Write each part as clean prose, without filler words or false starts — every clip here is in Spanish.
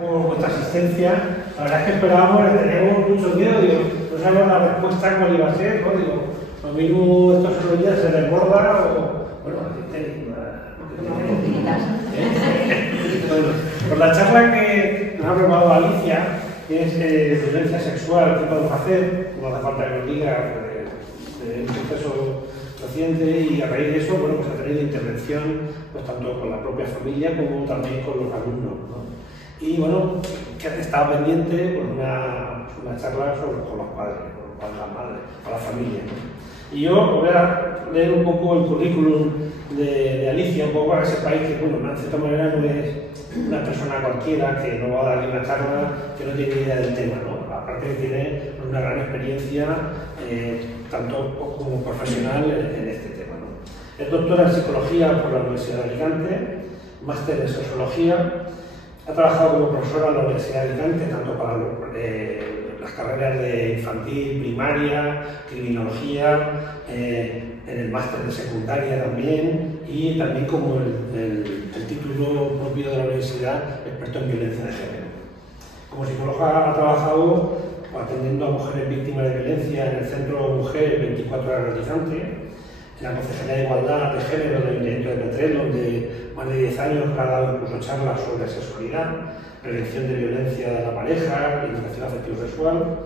Por vuestra asistencia, la verdad es que esperábamos, teníamos mucho miedo, digo, no sabemos la respuesta cuál iba a ser, ¿no? Digo, lo mismo estos días se desborda o, bueno, por la charla que nos ha preparado Alicia, que es de violencia sexual, ¿qué podemos hacer? No hace falta que nos diga de un proceso reciente, y a raíz de eso, bueno, pues ha tenido intervención pues tanto con la propia familia como también con los alumnos, ¿no? Y bueno, que estaba pendiente pues una charla con los padres, con las madres, con la familia, ¿no? Y yo voy a leer un poco el currículum de Alicia, un poco para que sepáis que, bueno, de cierta manera no es una persona cualquiera que no va a darle una charla que no tiene idea del tema, ¿no? Aparte que tiene una gran experiencia, tanto como profesional en este tema, ¿no? Es doctora en Psicología por la Universidad de Alicante, máster en Sociología. Ha trabajado como profesora en la Universidad de Alicante, tanto para las carreras de infantil, primaria, criminología, en el máster de secundaria también, y también como el título propio de la universidad, experto en violencia de género. Como psicóloga ha trabajado atendiendo a mujeres víctimas de violencia en el Centro Mujer 24 horas realizante, en la Consejería de Igualdad de Género del Ayuntamiento de Petrel, donde más de 10 años ha dado incluso charlas sobre sexualidad, prevención de violencia de la pareja, educación afectivo-sexual.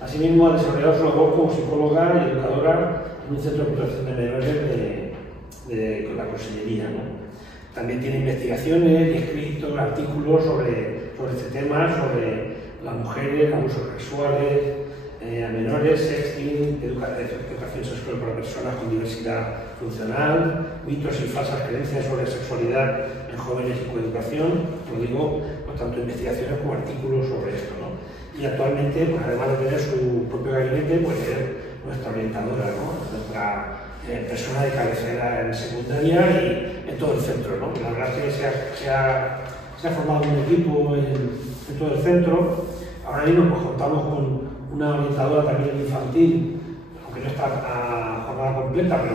Asimismo, ha desarrollado su labor como psicóloga y educadora en un centro de protección de menores de la Consellería, ¿no? También tiene investigaciones y escritos artículos sobre este tema, sobre las mujeres, abusos sexuales a menores, sexting, educación sexual para personas con diversidad funcional, mitos y falsas creencias sobre sexualidad en jóvenes y coeducación. Lo digo, pues, tanto investigaciones como artículos sobre esto, ¿no? Y actualmente, pues, además de tener su propio gabinete, pues es nuestra orientadora, ¿no? Nuestra persona de cabecera en secundaria y en todo el centro, ¿no? La verdad es que se ha formado un equipo en todo el centro. Ahora mismo pues, contamos con una orientadora también infantil, aunque no está a jornada completa, pero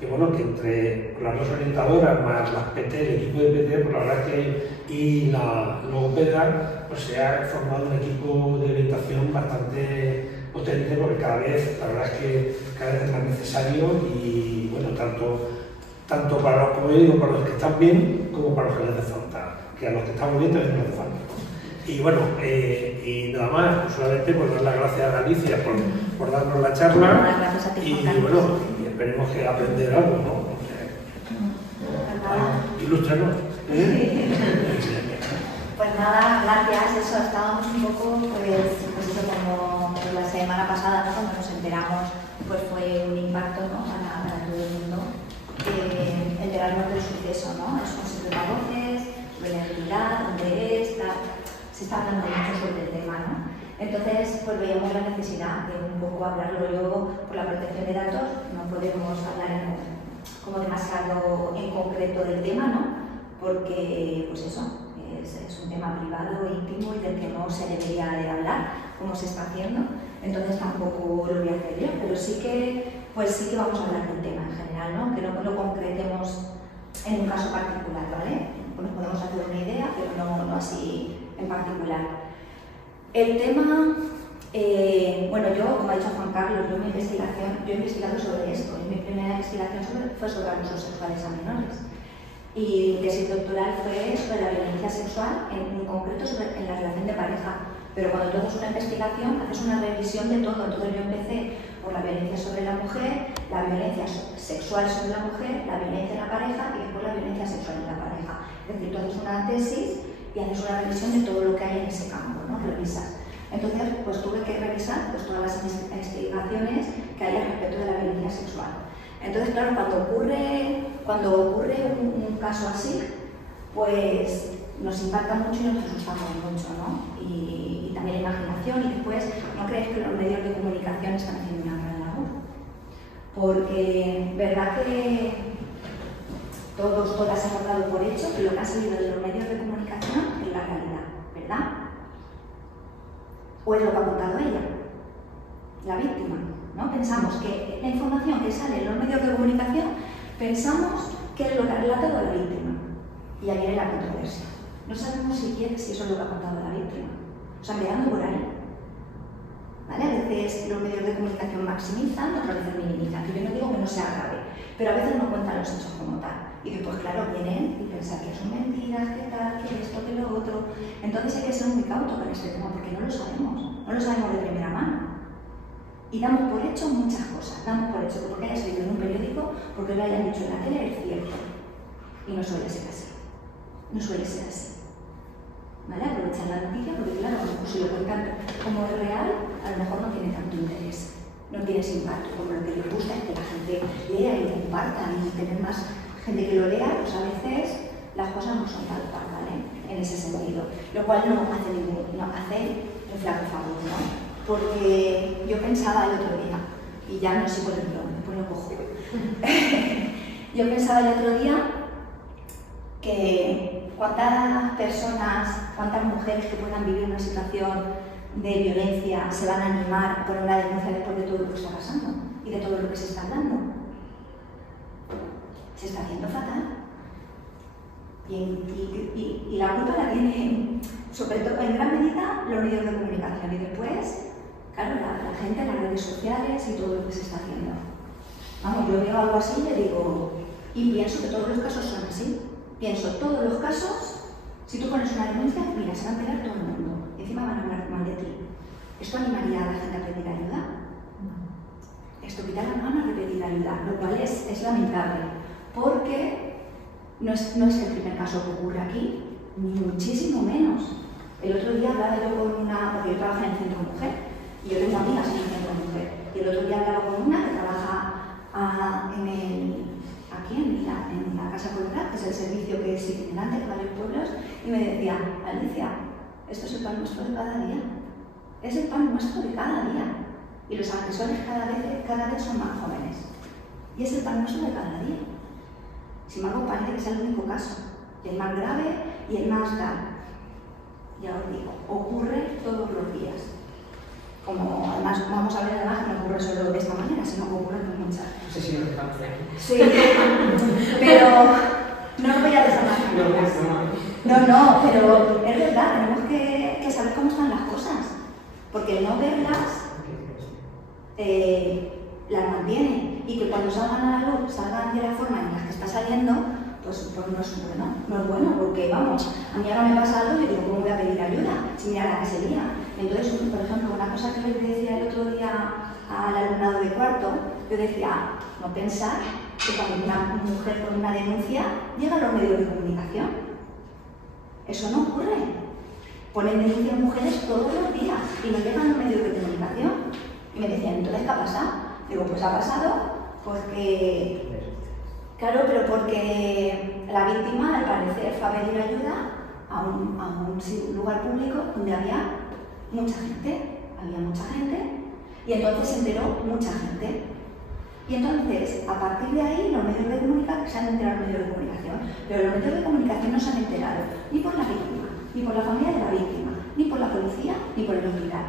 que bueno, que entre las dos orientadoras más las PT, el equipo de PT, pues la verdad es que y la logopeda, pues se ha formado un equipo de orientación bastante potente, porque cada vez, la verdad es que cada vez es más necesario y bueno, tanto para los, como yo digo, para los que están bien como para los que les hace falta, que a los que estamos bien también les hace falta, ¿no? Y bueno, y nada más, pues solamente pues dar las gracias a Alicia por darnos la charla y bueno, y esperemos que aprender algo, ¿no? Ilústranos. Pues nada, gracias, eso, estábamos un poco, pues eso, como la semana pasada, ¿no? Cuando nos enteramos, pues fue un impacto, ¿no? para todo el mundo, enterarnos del suceso, ¿no? Son siempre voces, sobre la realidad, dónde es, se está hablando mucho sobre el tema, ¿no? Entonces, pues veíamos la necesidad de un poco hablarlo. Luego, por la protección de datos, no podemos hablar como demasiado en concreto del tema, ¿no? Porque, pues eso, es un tema privado, íntimo y del que no se debería de hablar, como se está haciendo. Entonces tampoco lo voy a hacer yo, pero sí que vamos a hablar del tema en general, ¿no? Que no lo concretemos en un caso particular, ¿vale? Pues nos podemos hacer una idea, pero no así en particular. El tema, bueno, yo, como ha dicho Juan Carlos, yo he investigado sobre esto. Mi primera investigación fue sobre abusos sexuales a menores. Y mi tesis doctoral fue sobre la violencia sexual, en concreto en la relación de pareja. Pero cuando tú haces una investigación, haces una revisión de todo. Entonces yo empecé por la violencia sobre la mujer, la violencia sexual sobre la mujer, la violencia en la pareja y después la violencia sexual en la pareja. Es decir, tú haces una tesis y haces una revisión de todo lo que hay en ese campo, ¿no? Revisas. Entonces, pues tuve que revisar pues, todas las investigaciones que hay al respecto de la violencia sexual. Entonces, claro, cuando ocurre un caso así, pues nos impacta mucho y nos asustamos mucho, ¿no? Y también la imaginación, y después, ¿no crees que los medios de comunicación están haciendo una gran labor? Porque, ¿verdad que todas hemos dado por hecho que lo que ha salido de los medios de comunicación es la realidad, ¿verdad? ¿O es lo que ha contado ella, la víctima? ¿No? Pensamos que la información que sale en los medios de comunicación, pensamos que es lo que ha relatado la víctima. Y ahí viene la controversia. No sabemos siquiera si eso es lo que ha contado la víctima. O sea, mirando por ahí. ¿Vale? A veces los medios de comunicación maximizan, otras veces minimizan. Que yo no digo que no sea grave, pero a veces no cuentan los hechos como tal. Y después, claro, vienen y piensan que son mentiras, que tal, que esto, que lo otro. Entonces hay que ser muy cauto con este tema, porque no lo sabemos de primera mano. Y damos por hecho muchas cosas. Damos por hecho que porque haya salido en un periódico, porque lo hayan dicho en la tele, es cierto. Y no suele ser así. No suele ser así. ¿Vale? Aprovechar la noticia, porque claro, si lo cuentan como es real, a lo mejor no tiene tanto interés, no tiene ese impacto, como lo que les gusta es que la gente lea y lo comparta y tener más gente que lo lea, pues a veces las cosas no son tal cual, ¿vale? En ese sentido, lo cual no hace el flaco favor, ¿no? Porque yo pensaba el otro día, y ya no sé por el blog, después lo cojo. Yo pensaba el otro día que cuántas personas, cuántas mujeres que puedan vivir una situación de violencia se van a animar a poner una denuncia después de todo lo que está pasando y de todo lo que se está hablando. Se está haciendo fatal. Y la culpa la tienen, sobre todo en gran medida, los medios de comunicación y después, claro, la gente en las redes sociales y todo lo que se está haciendo. Vamos, yo veo algo así y le digo, y pienso que todos los casos son así. Pienso, todos los casos, si tú pones una denuncia, mira, se va a enterar todo el mundo. Y encima van a hablar mal de ti. ¿Esto animaría a la gente a pedir ayuda? Esto quita la mano a pedir ayuda, lo cual es lamentable, porque no es el primer caso que ocurre aquí, ni muchísimo menos. El otro día hablaba yo con una, porque yo trabajo en el Centro Mujer, y yo tengo amigas en el Centro Mujer, y el otro día hablaba con una que trabaja aquí en la Casa Cultural, que es el servicio que es itinerante en varios pueblos, y me decía, Alicia, esto es el pan nuestro de cada día. Es el pan nuestro de cada día. Y los agresores cada vez son más jóvenes. Y es el pan nuestro de cada día. Sin embargo, parece que es el único caso. Y el más grave y el más tal. Ya os digo, ocurre todos los días. Como además vamos a ver además que no ocurre solo de esta manera, sino que ocurre con muchas. No sé si nos dejamos de aquí. Sí, pero no os voy a dejar más. No, pero es verdad, tenemos que saber cómo están las cosas. Porque el no verlas las mantiene. Y que cuando salgan a la luz, salgan de la forma en la que está saliendo, pues no es bueno. No es bueno, porque vamos, a mí ahora me pasa algo y digo, ¿cómo voy a pedir ayuda? Si mira la que se lía. Entonces, por ejemplo, una cosa que les decía el otro día al alumnado de cuarto, yo decía, no pensar que cuando una mujer pone una denuncia, llega a los medios de comunicación. Eso no ocurre. Ponen denuncias mujeres todos los días y no llegan a los medios de comunicación. Y me decían, ¿entonces qué ha pasado? Digo, pues ha pasado porque... Claro, pero porque la víctima, al parecer, fue a pedir ayuda a un lugar público donde había mucha gente. Y entonces se enteró mucha gente. Y entonces, a partir de ahí, los medios de comunicación se han enterado los medios de comunicación. Pero los medios de comunicación no se han enterado ni por la víctima, ni por la familia de la víctima, ni por la policía, ni por el hospital.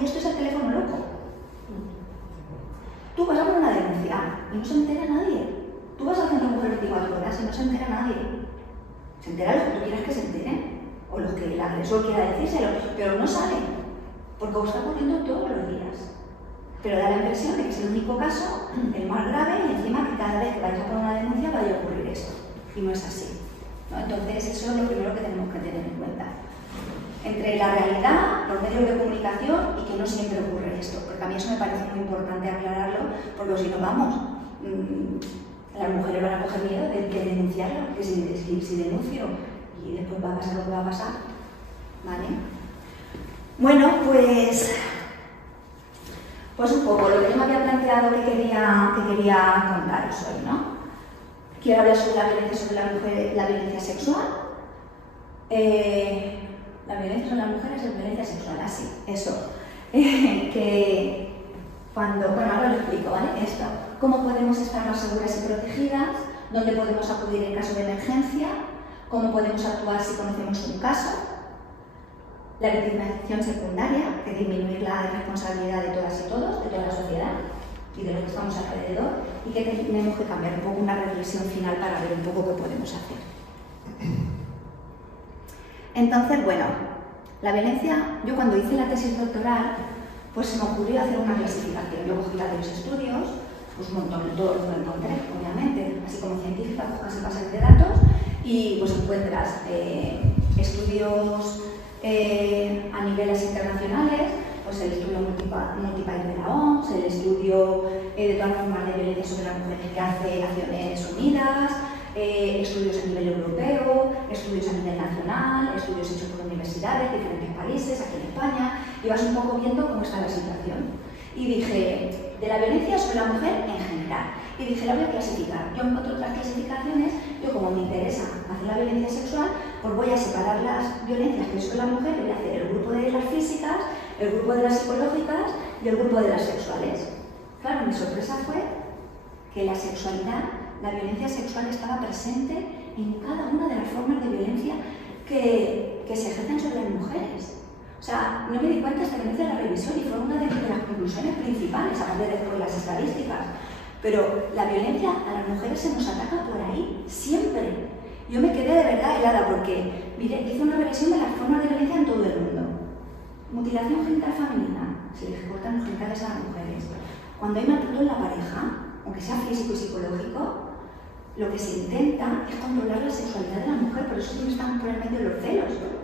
Y esto es el teléfono loco. Tú vas a poner una denuncia y no se entera nadie. Tú vas a hacer una mujer 24 horas y no se entera nadie. Se entera los que tú quieras que se enteren, o los que el agresor quiera decírselo, pero no sale, porque os está ocurriendo todos los días. Pero da la impresión de que es el único caso, el más grave, y encima que cada vez que vais a poner una denuncia vaya a ocurrir esto. Y no es así, ¿no? Entonces eso es lo primero que tenemos que tener en cuenta. Entre la realidad, los medios de comunicación y que no siempre ocurre esto, porque a mí eso me parece muy importante aclararlo, porque si no vamos, las mujeres van a coger miedo de denunciarlo, que si denuncio y después va a pasar lo que va a pasar, ¿vale? Bueno, pues un poco lo que yo me había planteado que quería contaros hoy, ¿no? Quiero hablar sobre la violencia sobre la mujer, la violencia sexual. La violencia sobre las mujeres es violencia sexual, así, eso. Que cuando, bueno, ahora lo explico, ¿vale? Esto, cómo podemos estar más seguras y protegidas, dónde podemos acudir en caso de emergencia, cómo podemos actuar si conocemos un caso, la victimización secundaria, que disminuir la responsabilidad de todas y todos, de toda la sociedad y de los que estamos estamos alrededor y que tenemos que cambiar un poco, una reflexión final para ver un poco qué podemos hacer. Entonces, bueno, la violencia, yo cuando hice la tesis doctoral, pues se me ocurrió hacer una clasificación. Yo cogí varios estudios, pues un montón, todos los encontré, obviamente, así como científica, coges el base de datos y pues encuentras estudios a niveles internacionales, pues el estudio multipaís de la OMS, el estudio de todas formas de violencia sobre las mujeres que hace Naciones Unidas, estudios a nivel europeo, estudios a nivel nacional, estudios hechos por universidades, diferentes países, aquí en España, y vas un poco viendo cómo está la situación. Y dije, de la violencia sobre la mujer en general, y dije, la voy a clasificar. Yo encuentro otras clasificaciones, yo como me interesa hacer la violencia sexual, pues voy a separar las violencias que es sobre la mujer, y voy a hacer el grupo de las físicas, el grupo de las psicológicas y el grupo de las sexuales. Claro, mi sorpresa fue que la sexualidad, la violencia sexual estaba presente en cada una de las formas de violencia que se ejercen sobre las mujeres. O sea, no me di cuenta hasta que me hice la revisión y fue una de las conclusiones principales, aparte de después las estadísticas. Pero la violencia a las mujeres se nos ataca por ahí, siempre. Yo me quedé de verdad helada porque, mire, hice una revisión de las formas de violencia en todo el mundo. Mutilación genital femenina, se les cortan los genitales a las mujeres. Cuando hay maltrato en la pareja, aunque sea físico y psicológico, lo que se intenta es controlar la sexualidad de la mujer, por eso siempre están por el medio de los celos, ¿no?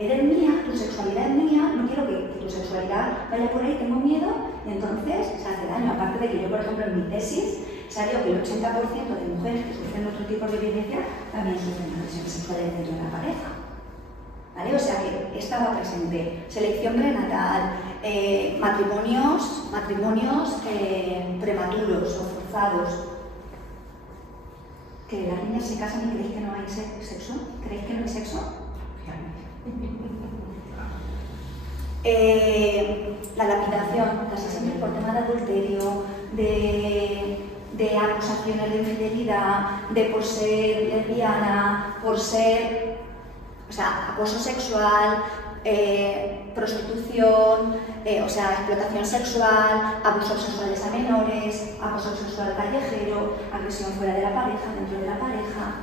Eres mía, tu sexualidad es mía, no quiero que tu sexualidad vaya por ahí, tengo miedo, y entonces se hace daño. Aparte de que yo, por ejemplo, en mi tesis salió que el 80% de mujeres que sufren otro tipo de violencia también sufren agresiones sexuales dentro de la pareja. ¿Vale? O sea que estaba presente selección prenatal, matrimonios prematuros o forzados. ¿Que las niñas se casan y creéis que no hay sexo? ¿Creéis que no hay sexo? La lapidación, casi siempre por tema de adulterio, de acusaciones de infidelidad, de por ser lesbiana, por ser, o sea, acoso sexual, prostitución, o sea, explotación sexual, abusos sexuales a menores, acoso sexual callejero, agresión fuera de la pareja, dentro de la pareja.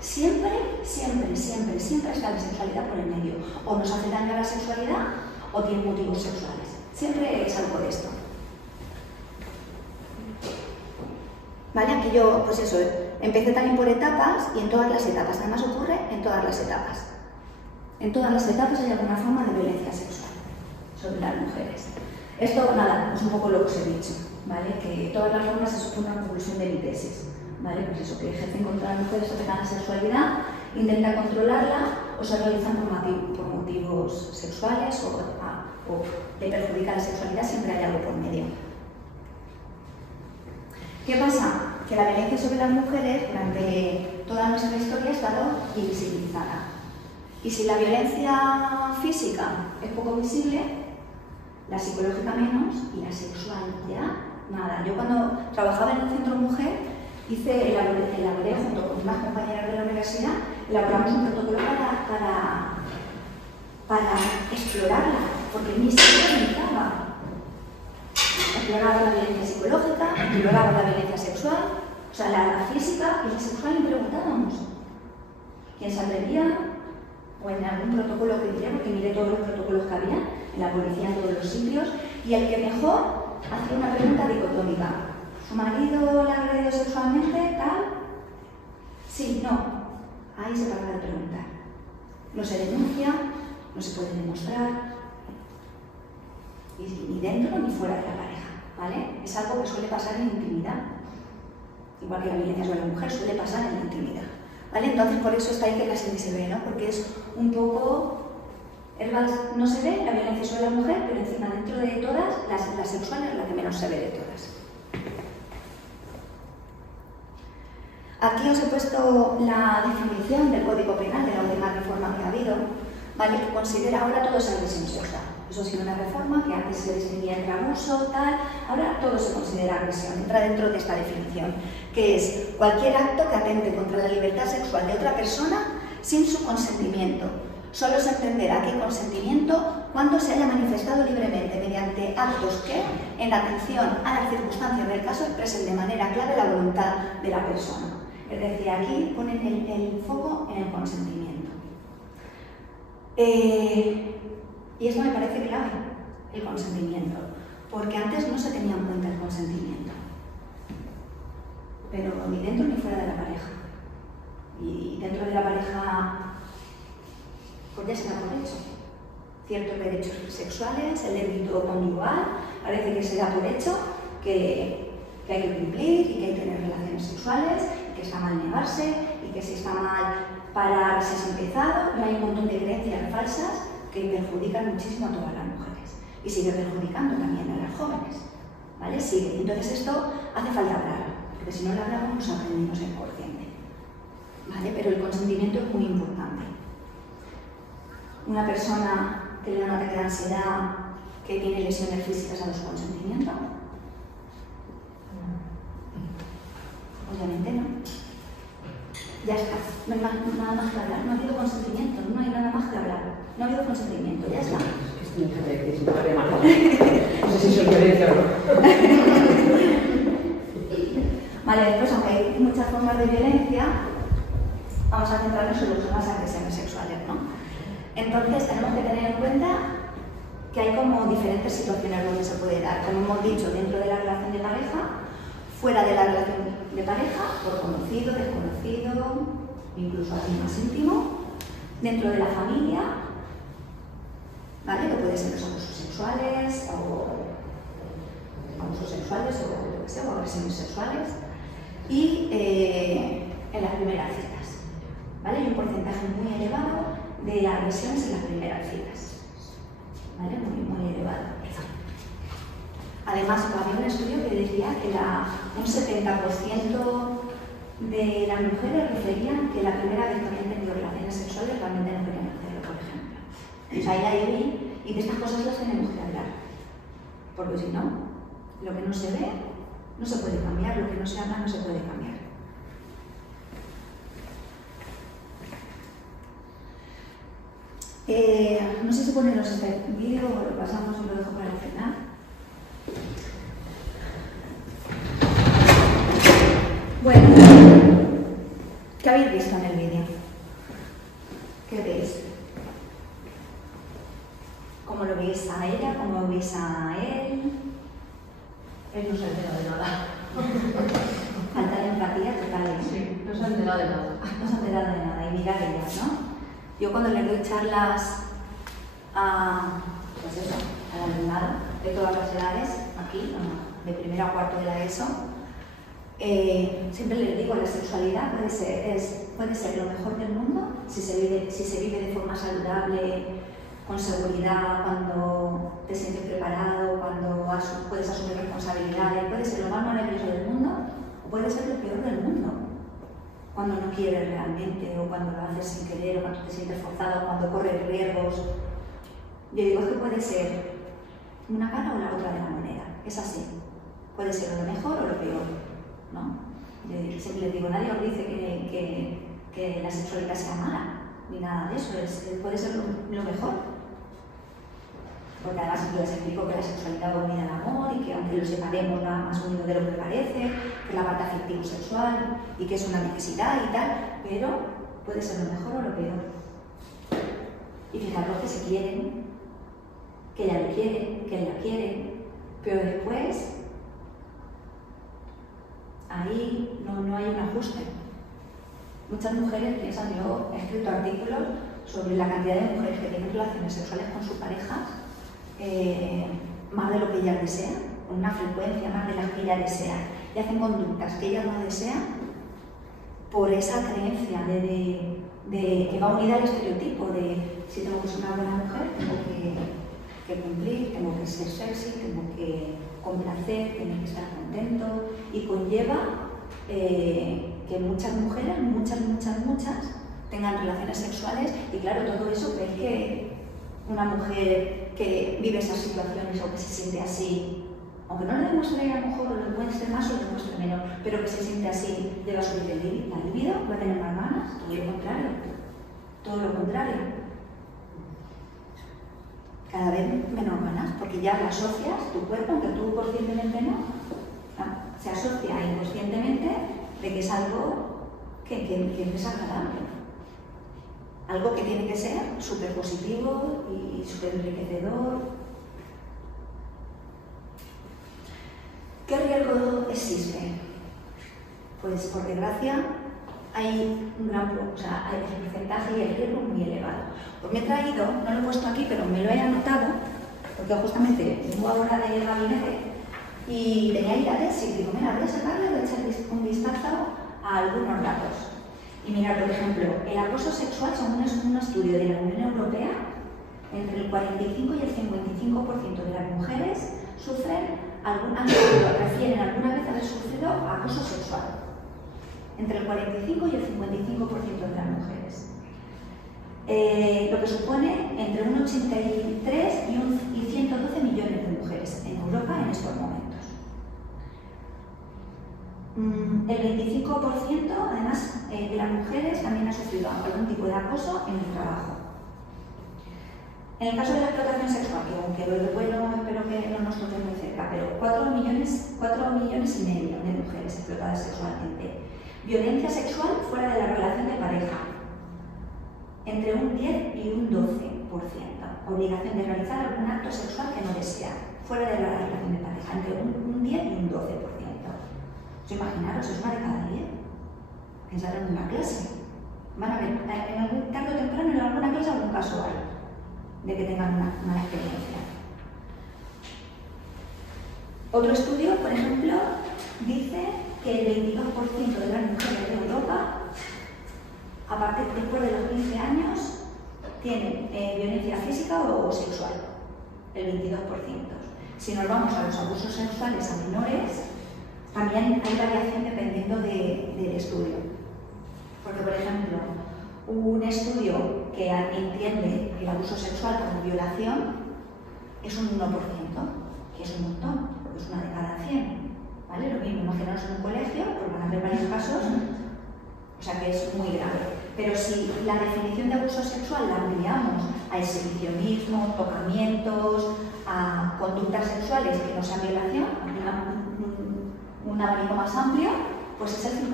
Siempre está la sexualidad por el medio. O nos hace daño a la sexualidad o tiene motivos sexuales. Siempre es algo de esto. ¿Vale? Aquí yo, pues eso, empecé también por etapas y en todas las etapas. Además ocurre en todas las etapas. En todas las etapas hay alguna forma de violencia sexual sobre las mujeres. Esto, nada, es un poco lo que os he dicho, ¿vale? Que todas las formas es una conclusión de mi tesis. ¿Vale? Pues eso, que ejercen contra las mujeres, atacan la sexualidad, intentan controlarla o se realizan por motivos sexuales o le perjudica la sexualidad, siempre hay algo por medio. ¿Qué pasa? Que la violencia sobre las mujeres durante toda nuestra historia ha estado invisibilizada. Y si la violencia física es poco visible, la psicológica menos y la sexual ya nada. Yo cuando trabajaba en el Centro Mujer, elaboré junto con unas compañeras de la universidad, elaboramos un protocolo para explorarla, porque ni siquiera limitaba. Exploraba la violencia psicológica, exploraba la violencia sexual, o sea, la física y la sexual, y preguntábamos quién se atrevía, o en algún protocolo que miré, porque miré todos los protocolos que había, en la policía, en todos los sitios, y el que mejor hacía una pregunta dicotómica. ¿Su marido la agredió sexualmente, tal? Sí, no. Ahí se para de preguntar. No se denuncia, no se puede demostrar, ni dentro ni fuera de la pareja, ¿vale? Es algo que suele pasar en intimidad. Igual que la violencia sobre la mujer suele pasar en la intimidad, ¿vale? Entonces por eso está ahí que casi ni se ve, ¿no? Porque es un poco... No se ve la violencia sobre la mujer, pero encima dentro de todas, la sexual es la que menos se ve de todas. Aquí os he puesto la definición del Código Penal de la última reforma que ha habido, ¿vale? Que considera ahora todo es agresión sexual. Eso ha sido una reforma que antes se distinguía entre abuso, tal, ahora todo se considera agresión, entra dentro de esta definición, que es cualquier acto que atente contra la libertad sexual de otra persona sin su consentimiento. Solo se entenderá que consentimiento cuando se haya manifestado libremente mediante actos que, en atención a las circunstancias del caso, expresen de manera clara la voluntad de la persona. Es decir, aquí ponen el foco en el consentimiento. Y esto me parece clave, el consentimiento, porque antes no se tenía en cuenta el consentimiento, pero ni dentro ni fuera de la pareja. Y dentro de la pareja, pues ya se da por hecho. Ciertos derechos sexuales, el delito conyugal, parece que se da por hecho que hay que cumplir y que hay que tener relaciones sexuales, y que está mal negarse, y que si está mal parar si has empezado, y hay un montón de creencias falsas que perjudican muchísimo a todas las mujeres y sigue perjudicando también a las jóvenes, ¿vale? Sigue. Entonces esto hace falta hablarlo, porque si no lo hablamos nos aprendimos el consciente, ¿vale? Pero el consentimiento es muy importante. Una persona que le da un ataque de ansiedad, que tiene lesiones físicas a los consentimientos, obviamente no. Ya está, no hay nada más que hablar, no ha habido consentimiento, no hay nada más que hablar, no ha habido consentimiento, ya está. Estoy en sin problema. No sé si soy violencia o no. Vale, después, aunque hay muchas formas de violencia, vamos a centrarnos en lo que son las agresiones sexuales, ¿no? Entonces, tenemos que tener en cuenta que hay como diferentes situaciones donde se puede dar, como hemos dicho, dentro de la relación de pareja, fuera de la relación de pareja, por conocido, desconocido, incluso alguien más íntimo, dentro de la familia, ¿vale? Que puede ser los abusos sexuales o lo que sea, o agresiones sexuales, y en las primeras citas, ¿vale? Hay un porcentaje muy elevado de agresiones en las primeras citas, ¿vale? Muy elevado. Además, había un estudio que decía que un 70% de las mujeres referían que la primera vez que habían tenido relaciones sexuales realmente no querían hacerlo, por ejemplo. O sea, y de estas cosas las tenemos que hablar, porque si no, lo que no se ve no se puede cambiar, lo que no se habla no se puede cambiar. No sé si poneros este vídeo o lo pasamos y lo dejo para el final. Bueno, ¿qué habéis visto en el vídeo? ¿Qué veis? ¿Cómo lo veis a ella? ¿Cómo lo veis a él? Él no se ha enterado de nada. Falta de empatía total, ¿eh? Sí, no se ha enterado de nada. No se ha enterado de nada, y mira ellas, ¿no? Yo cuando le doy charlas pues eso, al alumnado de todas las edades, aquí, de primero a cuarto de la ESO, siempre les digo, la sexualidad puede ser lo mejor del mundo si se vive de forma saludable, con seguridad, cuando te sientes preparado, cuando puedes asumir responsabilidades. Puede ser lo más maravilloso del mundo o puede ser lo peor del mundo, cuando no quieres realmente, o cuando lo haces sin querer, o cuando te sientes forzado, cuando corres riesgos. Yo digo, es que puede ser una cara o la otra de la moneda, es así. Puede ser lo mejor o lo peor, ¿no? Yo siempre les digo, nadie os dice que la sexualidad sea mala, ni nada de eso, puede ser lo mejor. Porque además les explico que la sexualidad va unida al amor y que aunque lo separemos va más unido de lo que parece, que es la parte afectivo-sexual y que es una necesidad y tal, pero puede ser lo mejor o lo peor. Y fijaros que se quieren, que ella lo quiere, que él la quiere, pero después ahí no hay un ajuste. Muchas mujeres piensan, yo he escrito artículos sobre la cantidad de mujeres que tienen relaciones sexuales con sus parejas, más de lo que ellas desean, con una frecuencia más de las que ellas desean, y hacen conductas que ellas no desean por esa creencia de que va unida al estereotipo de si tengo que ser una buena mujer, tengo que cumplir, tengo que ser sexy, tengo que complacer, tengo que estar contento, y conlleva que muchas mujeres, muchas, tengan relaciones sexuales, y claro, todo eso es que una mujer que vive esas situaciones o que se siente así, aunque no le demuestre a lo mejor, lo demuestre más o lo demuestre menos, pero que se siente así, le va a subir la libido, va a tener más ganas, todo lo contrario, todo lo contrario. cada vez menos ganas, porque ya lo asocias, tu cuerpo, aunque tú conscientemente no, se asocia inconscientemente de que es algo que es desagradable. Algo que tiene que ser súper positivo y súper enriquecedor. ¿Qué riesgo existe? Pues por desgracia hay un gran el porcentaje y el riesgo muy elevado. Pues me he traído, no lo he puesto aquí, pero me lo he anotado, porque justamente vengo ahora del gabinete y tenía ahí la tesis y digo, mira, voy a sacarle, voy a echar un vistazo a algunos datos. Y mira, por ejemplo, el acoso sexual, según un estudio de la Unión Europea, entre el 45 y el 55% de las mujeres refieren alguna vez haber sufrido acoso sexual. Entre el 45 y el 55% de las mujeres. Lo que supone entre un 83 y 112 millones de mujeres en Europa en estos momentos. El 25% además de las mujeres también ha sufrido algún tipo de acoso en el trabajo. En el caso de la explotación sexual, que aunque lo de bueno espero que no nos toque muy cerca, pero 4 millones y medio de mujeres explotadas sexualmente. Violencia sexual fuera de la relación de pareja, entre un 10 y un 12%. Obligación de realizar algún acto sexual que no desea, fuera de la relación de pareja, entre un 10 y un 12%. Imaginaros, es una de cada 10. Pensar en una clase. Van a ver, en algún tarde o temprano, en alguna clase, algún caso hay de que tengan una mala experiencia. Otro estudio, por ejemplo, dice que el 22% de las mujeres de Europa, después de los 15 años, tienen violencia física o sexual. El 22%. Si nos vamos a los abusos sexuales a menores, también hay variación dependiendo del estudio. Porque, por ejemplo, un estudio que entiende el abuso sexual como violación es un 1%, que es un montón, porque es una de cada 100. ¿Vale? Lo mismo, imaginaos en un colegio, pues van a haber varios casos, o sea que es muy grave. Pero si la definición de abuso sexual la ampliamos a exhibicionismo, tocamientos, a conductas sexuales que no sean violación, un abanico más amplio, pues es el 50%.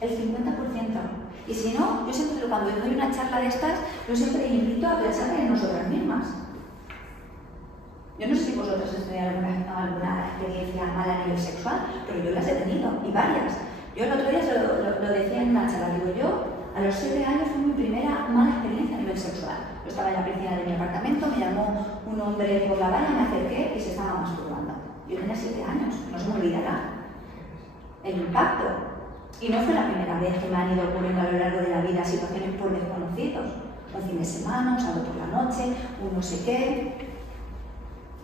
El 50%. Y si no, yo siempre, cuando doy una charla de estas, yo siempre invito a pensar en nosotras mismas. Yo no sé si vosotros habéis tenido alguna experiencia mala a nivel sexual, pero yo las he tenido, y varias. Yo el otro día lo decía en una charla, digo yo, a los 7 años fue mi primera mala experiencia a nivel sexual. Yo estaba en la piscina de mi apartamento, me llamó un hombre por la valla, me acerqué y se estaba masturbando. Yo tenía 7 años, no se me olvidará el impacto. Y no fue la primera vez que me han ido ocurriendo a lo largo de la vida situaciones por desconocidos. Un fin de semana, un sábado por la noche, un no sé qué.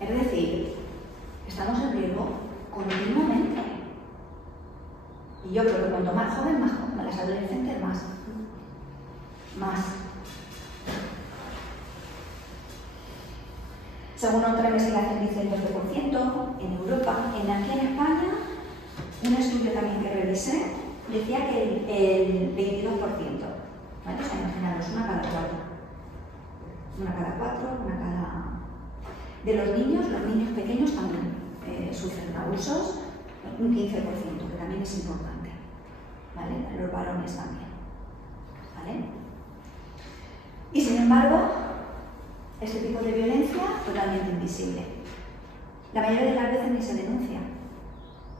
Es decir, estamos en riesgo continuamente. Y yo creo que cuanto más joven, más joven, las adolescentes más. Según otra investigación dice el 12% en Europa. Aquí en España, un estudio también que revisé decía que el 22%. ¿Vale? O sea, imaginaros, una cada 4. Una cada 4, una cada... De los niños pequeños también sufren abusos, un 15%, que también es importante. ¿Vale? Los varones también. ¿Vale? Y sin embargo, este tipo de violencia totalmente invisible. La mayoría de las veces ni se denuncia.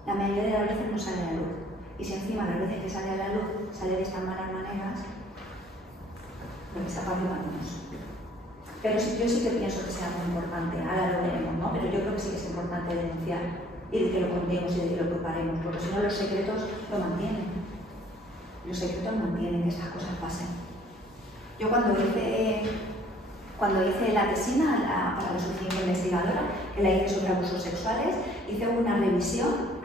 La mayoría de las veces no sale a la luz. Y si encima las veces que sale a la luz sale de estas malas maneras, pues está para arriba. Pero yo sí que pienso que sea muy importante, ahora lo veremos, ¿no? Pero yo creo que sí que es importante denunciar y de que lo contemos y de que lo preparemos, porque si no los secretos lo mantienen. Los secretos mantienen que estas cosas pasen. Yo cuando hice la tesina para la asociación investigadora, que la hice sobre abusos sexuales, hice una revisión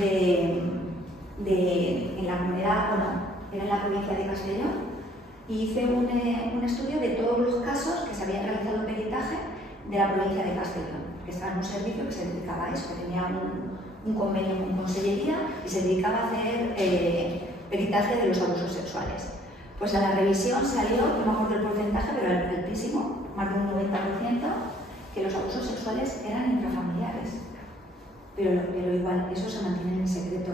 en la comunidad, bueno, era en la provincia de Castellón, y hice un estudio de todos los casos que se habían realizado en peritaje de la provincia de Castellón, que estaba en un servicio que se dedicaba a eso, que tenía un convenio con Consellería y se dedicaba a hacer peritaje de los abusos sexuales. Pues a la revisión salió, no me acuerdo el porcentaje, pero era altísimo, más de un 90%, que los abusos sexuales eran intrafamiliares. Pero igual, eso se mantiene en secreto.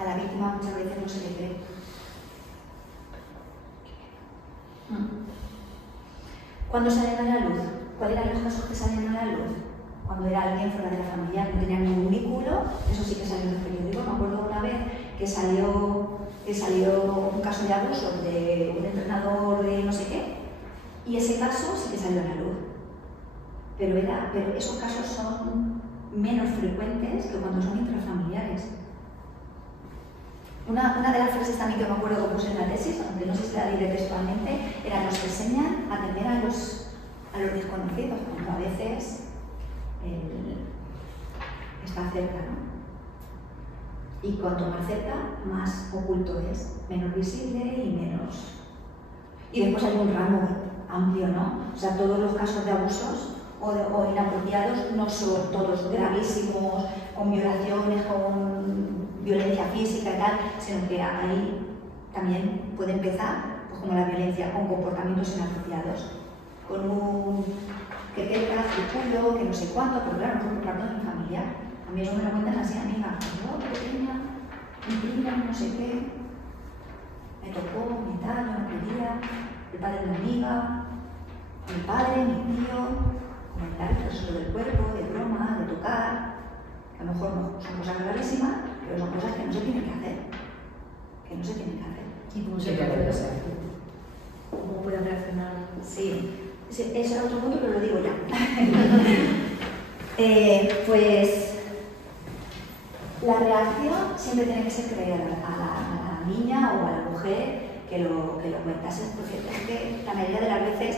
A la víctima muchas veces no se le cree. ¿Cuándo salen a la luz? ¿Cuáles eran los casos que salían a la luz? Cuando era alguien fuera de la familia, no tenía ningún vínculo, eso sí que salió en el periódico. Me acuerdo una vez que salió un caso de abuso de un entrenador de no sé qué, y ese caso sí que salió a la luz. Pero esos casos son menos frecuentes que cuando son intrafamiliares. Una de las frases también que me acuerdo que puse en la tesis, aunque no sé si la diré textualmente, era: nos enseñan a temer a los desconocidos, cuando a veces está cerca, ¿no? Y cuanto más cerca, más oculto es, menos visible y menos... Y después hay un rango amplio, ¿no? O sea, todos los casos de abusos o inapropiados no son todos gravísimos, con violaciones, con violencia física y tal, sino que ahí también puede empezar, pues como la violencia, con comportamientos inapropiados, con un que queda circulo, que no sé cuánto, pero claro, no es un comportamiento familiar. A mí eso me lo cuentan así, amiga. Yo, pequeña, mi prima, no sé qué, me tocó, mi tal, yo no quería, el padre de mi amiga, mi padre, mi tío, comentarios sobre el cuerpo, de broma, de tocar, que a lo mejor no son cosas gravísimas, pero son cosas que no se tienen que hacer. Que no se tienen que hacer. ¿Y cómo se puede hacer? ¿Cómo pueden reaccionar? Sí. Eso era otro punto, pero lo digo ya. Pues la reacción siempre tiene que ser creer a la niña o a la mujer que lo cuentas. Porque es que la mayoría de las veces,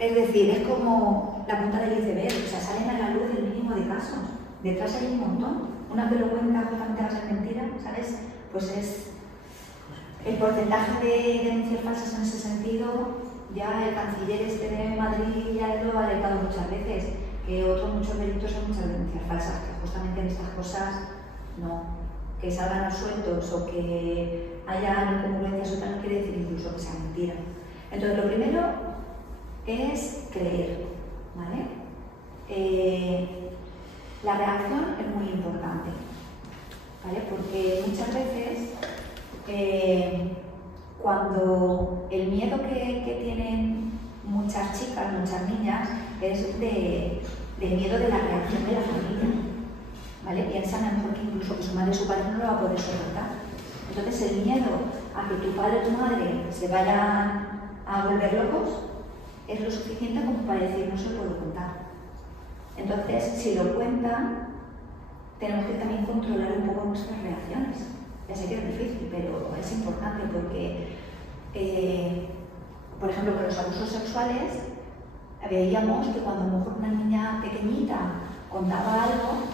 es decir, es como la punta del iceberg, o sea, salen a la luz el mínimo de casos. Detrás hay un montón. Una que lo cuenta justamente va a ser mentira, ¿sabes? Pues es el porcentaje de denuncias falsas en ese sentido. Ya el canciller de Madrid ya lo ha alertado muchas veces, que muchos delitos son muchas denuncias falsas, que justamente en estas cosas no, que salgan sueltos o que haya incongruencias o tal no quiere decir incluso que sea mentira. Entonces lo primero es creer, ¿vale? La reacción es muy importante, ¿vale? Porque muchas veces cuando el miedo que tienen muchas chicas, muchas niñas, es de miedo de la reacción de la familia, ¿vale? Piensan a lo mejor que incluso que su madre o su padre no lo va a poder soportar. Entonces el miedo a que tu padre o tu madre se vayan a volver locos es lo suficiente como para decir no se lo puedo contar. Entonces, si lo cuentan, tenemos que también controlar un poco nuestras reacciones. Ya sé que es difícil, pero es importante porque, por ejemplo, con los abusos sexuales, veíamos que cuando a lo mejor una niña pequeñita contaba algo,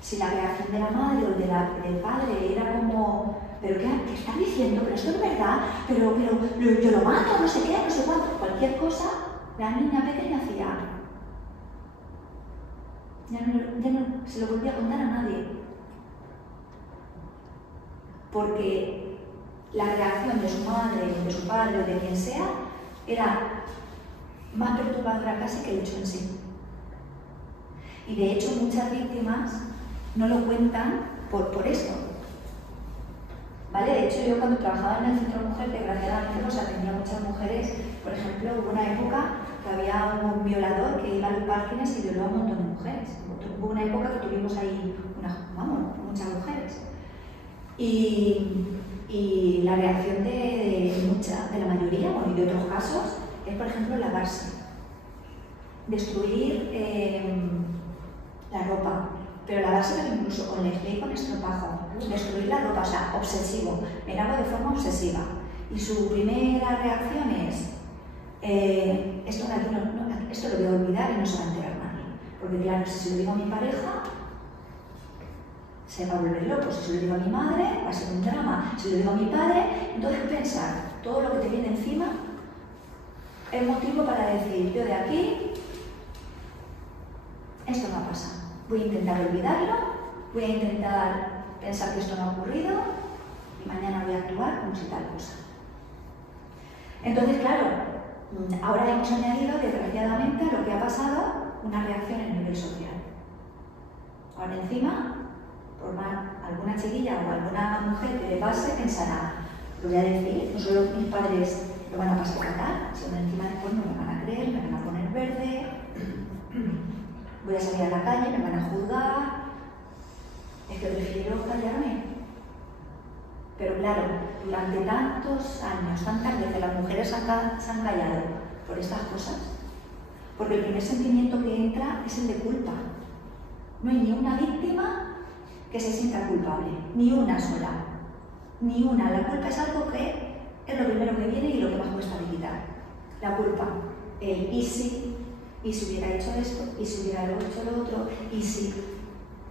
si la reacción de la madre o del padre era como: ¿pero qué estás diciendo? ¿Pero esto es verdad? ¿Pero yo lo mato? No sé qué, no sé cuánto. Cualquier cosa, la niña pequeña hacía. Ya no se lo volvía a contar a nadie. Porque la reacción de su madre, de su padre o de quien sea era más perturbadora casi que el hecho en sí. Y de hecho muchas víctimas no lo cuentan por esto. ¿Vale? De hecho yo cuando trabajaba en el Centro Mujer, desgraciadamente pues atendía a muchas mujeres. Por ejemplo, hubo una época que había un violador que iba a los parkings y violó a un montón de mujeres. Hubo una época que tuvimos ahí muchas mujeres. Y la reacción de la mayoría, bueno, y de otros casos, es por ejemplo lavarse, destruir la ropa, pero lavarse incluso con lejía y con estropajo, destruir la ropa, o sea, obsesivo, me lavo de forma obsesiva. Y su primera reacción es, esto lo voy a olvidar y no se va a enterar nadie. Porque claro, si se lo digo a mi pareja, se va a volver loco. Si se lo digo a mi madre, va a ser un drama. Si lo digo a mi padre, entonces pensar todo lo que te viene encima es motivo para decir: yo de aquí, esto no pasa. Voy a intentar olvidarlo, voy a intentar pensar que esto no ha ocurrido y mañana voy a actuar como si tal cosa. Entonces, claro, ahora hemos añadido, desgraciadamente, a lo que ha pasado, una reacción en el nivel social. Ahora encima, por alguna chiquilla o alguna mujer que le pase, pensará, lo voy a decir, no solo mis padres lo van a pasar fatal, sino encima después no me van a creer, me van a poner verde, voy a salir a la calle, me van a juzgar, es que prefiero callarme. Pero claro, durante tantos años, tantas veces las mujeres se han callado por estas cosas, porque el primer sentimiento que entra es el de culpa. No hay ni una víctima que se sienta culpable, ni una sola, ni una. La culpa es algo que es lo primero que viene y lo que más cuesta de quitar. La culpa, el y si hubiera hecho esto, y si hubiera hecho lo otro, y si.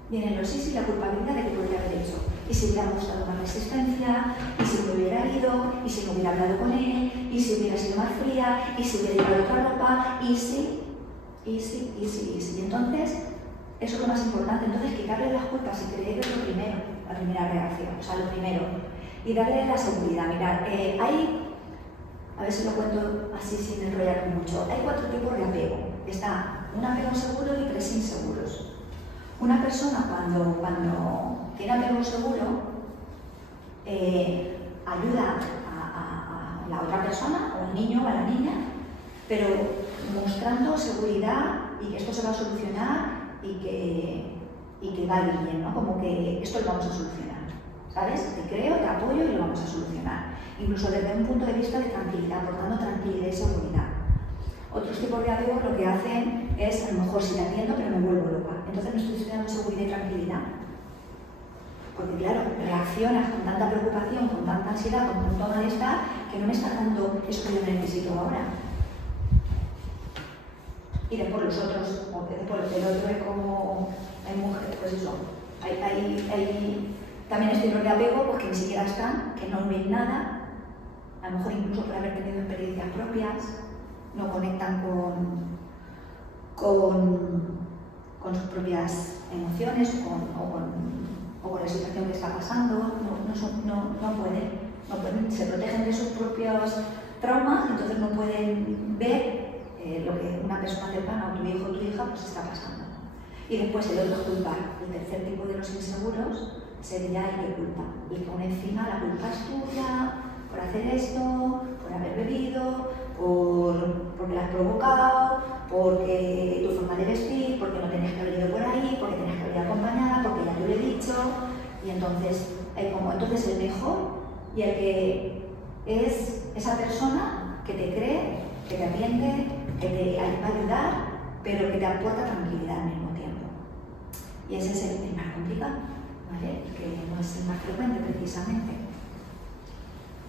Vienen los y la culpabilidad de que podría haber hecho. Y si hubiera mostrado más resistencia, y si me hubiera ido, y si no hubiera hablado con él, y si hubiera sido más fría, y si hubiera llevado otra ropa, y si. Y entonces, eso es lo más importante. Entonces, quitarle las culpas y creer es lo primero, la primera reacción, o sea, lo primero. Y darle la seguridad. Mirad, a ver si lo cuento así sin enrollarme mucho, hay 4 tipos de apego. Está un apego seguro y 3 inseguros. Una persona cuando tiene apego seguro ayuda a la otra persona, o al niño o a la niña, pero mostrando seguridad y que esto se va a solucionar y que va a ir bien, ¿no? Como que esto lo vamos a solucionar, ¿sabes? Te creo, te apoyo y lo vamos a solucionar. Incluso desde un punto de vista de tranquilidad, aportando tranquilidad y seguridad. Otros tipos de apegos lo que hacen es, a lo mejor sí te atiendo, pero me vuelvo loca. Entonces no estoy dando seguridad y tranquilidad. Porque claro, reaccionas con tanta preocupación, con tanta ansiedad, con tanto malestar, que no me estás dando eso que yo necesito ahora. Y después los otros, o después el otro es como, hay mujeres, pues eso, hay también estilos de apego pues que ni siquiera están, que no ven nada, a lo mejor incluso por haber tenido experiencias propias, no conectan con sus propias emociones o con la situación que está pasando, no pueden, se protegen de sus propios traumas, entonces no pueden ver lo que una persona cercana o tu hijo o tu hija pues está pasando. Y después el otro es culpar. El tercer tipo de los inseguros sería el que culpa, el que pone encima la culpa es tuya por hacer esto, por haber bebido, porque la has provocado, porque tu forma de vestir, porque no tenías que haber ido por ahí, porque tenías que haber ido acompañada, porque ya te lo he dicho. Y entonces, entonces el mejor y el que es esa persona que te cree, que te atiende, que te va a ayudar, pero que te aporta tranquilidad al mismo tiempo. Y ese es el más complicado, ¿vale? Que no es el más frecuente precisamente.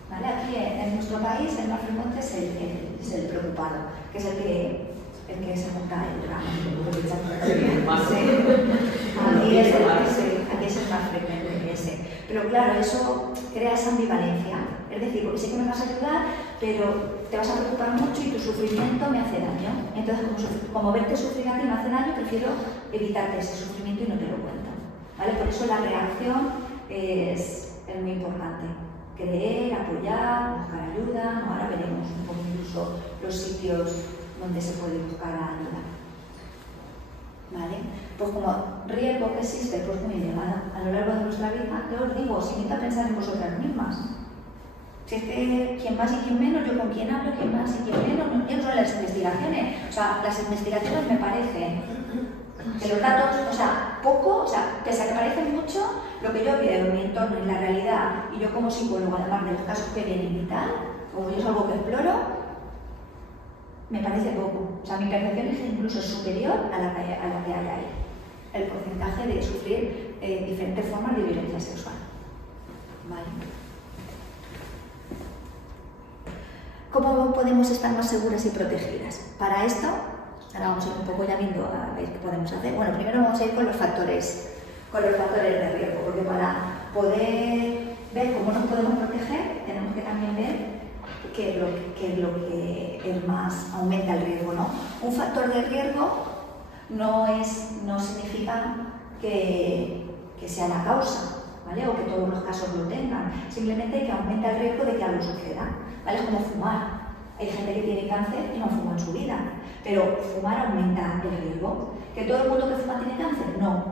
¿Vale? Aquí en nuestro país el más frecuente es el preocupado, que es el que se monta el drama. Aquí es el más frecuente ese. Pero claro, eso crea esa ambivalencia. Es decir, porque sí que me vas a ayudar, pero te vas a preocupar mucho y tu sufrimiento me hace daño. Entonces, como verte sufrir a ti me hace daño, prefiero evitarte ese sufrimiento y no te lo cuento. ¿Vale? Por eso la reacción es muy importante. Creer, apoyar, buscar ayuda. Ahora veremos un poco incluso los sitios donde se puede buscar ayuda. ¿Vale? Pues como riesgo que existe, pues muy bien, a lo largo de nuestra vida, yo os digo, os invito a pensar en vosotras mismas. Si es que quién más y quién menos, yo con quién hablo, quién más y quién menos, no son las investigaciones. O sea, las investigaciones me parecen que los datos, pese a que parecen mucho, lo que yo veo en mi entorno, en la realidad, y yo como psicólogo, además de los casos que vienen y tal, como yo es algo que exploro, me parece poco. O sea, mi percepción es incluso superior a la que hay ahí. El porcentaje de sufrir diferentes formas de violencia sexual. ¿Vale? ¿Cómo podemos estar más seguras y protegidas? Para esto, ahora vamos a ir un poco ya viendo a ver qué podemos hacer. Bueno, primero vamos a ir con los factores de riesgo, porque para poder ver cómo nos podemos proteger, tenemos que también ver qué es lo que más aumenta el riesgo, ¿no? Un factor de riesgo no significa que sea la causa, ¿vale? O que todos los casos lo tengan, simplemente que aumenta el riesgo de que algo suceda, ¿vale? Es como fumar. Hay gente que tiene cáncer y no fuma en su vida, pero fumar aumenta el riesgo. ¿Que todo el mundo que fuma tiene cáncer? No,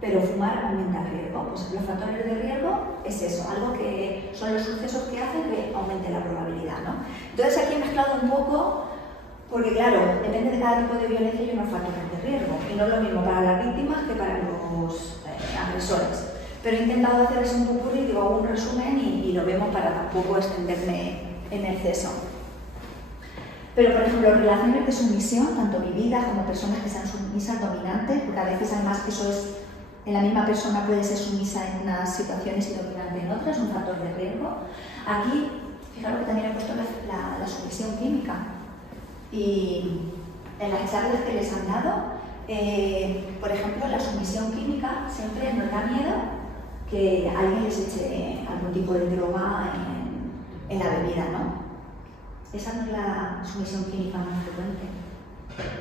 pero fumar aumenta el riesgo. Pues los factores de riesgo es eso, algo que son los sucesos que hacen que aumente la probabilidad, ¿no? Entonces aquí he mezclado un poco, porque claro, depende de cada tipo de violencia hay unos factores de riesgo, y no es lo mismo para las víctimas que para los agresores. Pero he intentado hacer eso un poco y digo, hago un resumen y lo vemos para tampoco extenderme en exceso. Pero, por ejemplo, relaciones de sumisión, tanto vividas como personas que sean sumisas, dominantes, porque a veces además eso es, en la misma persona puede ser sumisa en unas situaciones y dominante en otras, un factor de riesgo. Aquí, fijaros que también he puesto la sumisión química. Y en las charlas que les han dado, por ejemplo, la sumisión química siempre nos da miedo que alguien les eche algún tipo de droga en la bebida, ¿no? Esa no es la sumisión química más frecuente.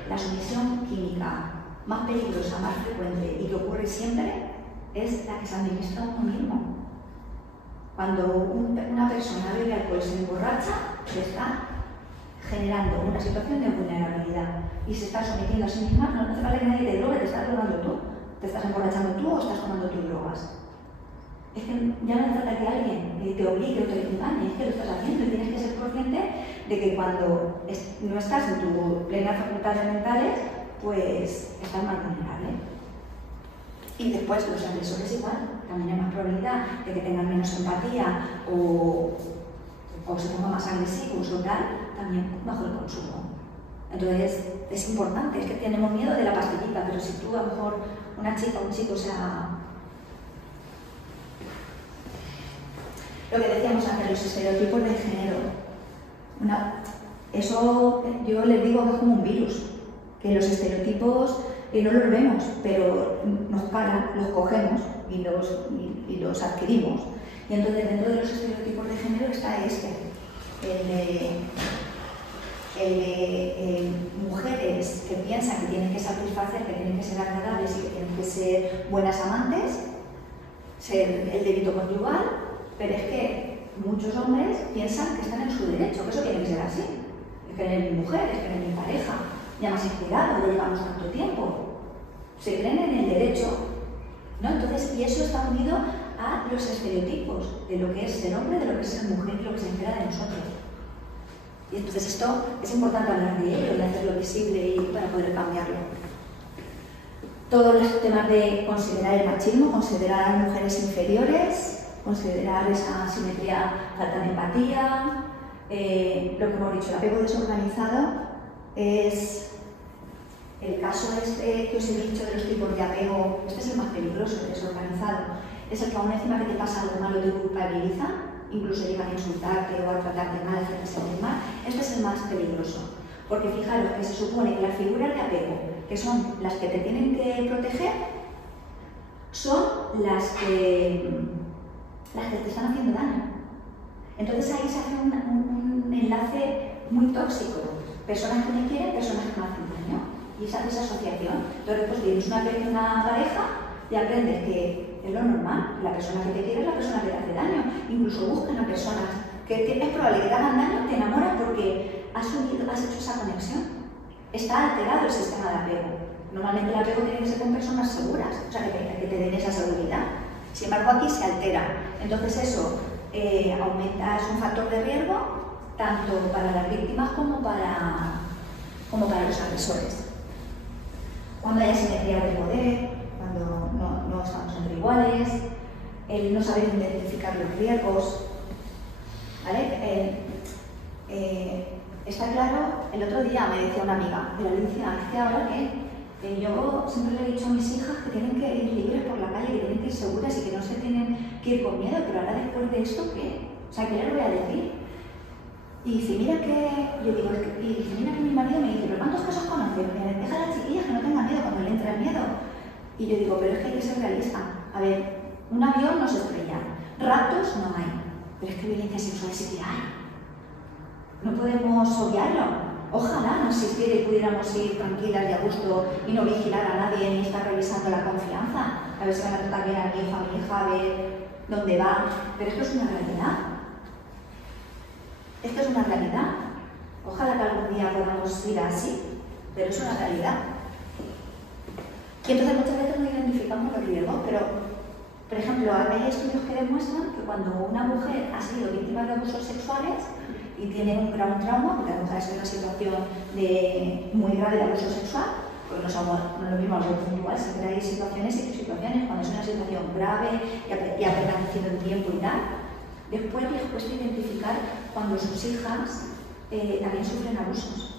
La sumisión química más peligrosa, más frecuente y que ocurre siempre es la que se administra a uno mismo. Cuando una persona bebe alcohol y se emborracha, se está generando una situación de vulnerabilidad y se está sometiendo a sí misma. No hace falta que nadie te drogue, te estás drogando tú. ¿Te estás emborrachando tú o estás tomando tus drogas? Es que ya no hace falta que alguien te obligue o te engañe, es que lo estás haciendo y tienes que ser consciente de que cuando no estás en tu plena facultades mentales, pues estás más vulnerable. Y después los agresores igual, también hay más probabilidad de que tengan menos empatía o se pongan más agresivos o tal, también bajo el consumo. Entonces es importante, es que tenemos miedo de la pastillita, pero si tú a lo mejor una chica o un chico lo que decíamos antes, los estereotipos de género. Eso yo les digo que es como un virus, que los estereotipos no los vemos, pero nos calan, los cogemos y los adquirimos. Y entonces dentro de los estereotipos de género está el de mujeres que piensan que tienen que satisfacer, que tienen que ser agradables y que tienen que ser buenas amantes, ser el débito conyugal. Pero es que muchos hombres piensan que están en su derecho, que eso tiene que ser así. Es que eres mi mujer, es que eres mi pareja, ya me has inspirado, ya llevamos tanto tiempo. Se creen en el derecho, ¿no? Entonces, y eso está unido a los estereotipos de lo que es ser hombre, de lo que es ser mujer y lo que se espera de nosotros. Y entonces esto es importante hablar de ello y hacerlo visible y para poder cambiarlo. Todos los temas de considerar el machismo, considerar a las mujeres inferiores, considerar esa asimetría, falta de empatía, lo que hemos dicho, el apego desorganizado es el caso que os he dicho de los tipos de apego. Este es el más peligroso, el desorganizado. Es el que aún encima que te pasa algo malo te culpabiliza, incluso llegan a insultarte o a tratarte mal, a hacerte sentir mal. Este es el más peligroso, porque fijaros que se supone que las figuras de apego, que son las que te tienen que proteger, son las que te están haciendo daño. Entonces ahí se hace un enlace muy tóxico. Personas que me quieren, personas que me hacen daño. Y esa asociación. Entonces pues tienes una pareja y aprendes que es lo normal. La persona que te quiere es la persona que te hace daño. Incluso buscan a personas que es probable que te hagan daño, te enamoras porque has hecho esa conexión. Está alterado el sistema de apego. Normalmente el apego tiene que ser con personas seguras, o sea, que te den esa seguridad. Sin embargo, aquí se altera. Entonces eso aumenta, es un factor de riesgo tanto para las víctimas como para los agresores. Cuando hay asimetría de poder, cuando no estamos entre iguales, el no saber identificar los riesgos, ¿vale? Está claro, el otro día me decía una amiga, pero le decía, es que ahora que yo siempre le he dicho a mis hijas que tienen que ir libres por la calle, que tienen que ir seguras y que no se tienen que ir con miedo, pero ahora después de esto, ¿qué? O sea, ¿qué les voy a decir? Y dice, mira que mi marido me dice, ¿pero cuántos casos conoces? Deja a las chiquillas que no tengan miedo cuando le entra el miedo. Y yo digo, pero es que hay que ser realista. A ver, un avión no se estrella, raptos no hay, pero es que violencia sexual sí que hay. No podemos obviarlo. Ojalá no existiera y pudiéramos ir tranquilas y a gusto y no vigilar a nadie ni estar revisando la confianza. A ver si van a tratar bien a mi hija, a ver dónde va. Pero esto es una realidad. Esto es una realidad. Ojalá que algún día podamos ir así, pero es una realidad. Y entonces muchas veces no identificamos los riesgos, pero, por ejemplo, hay estudios que demuestran que cuando una mujer ha sido víctima de abusos sexuales y tiene un gran trauma, porque a lo mejor ha sido una situación muy grave de abuso sexual, porque no es lo mismo algo puntual, siempre hay situaciones y situaciones, cuando es una situación grave y ha permanecido en tiempo y tal, después les cuesta identificar cuando sus hijas también sufren abusos.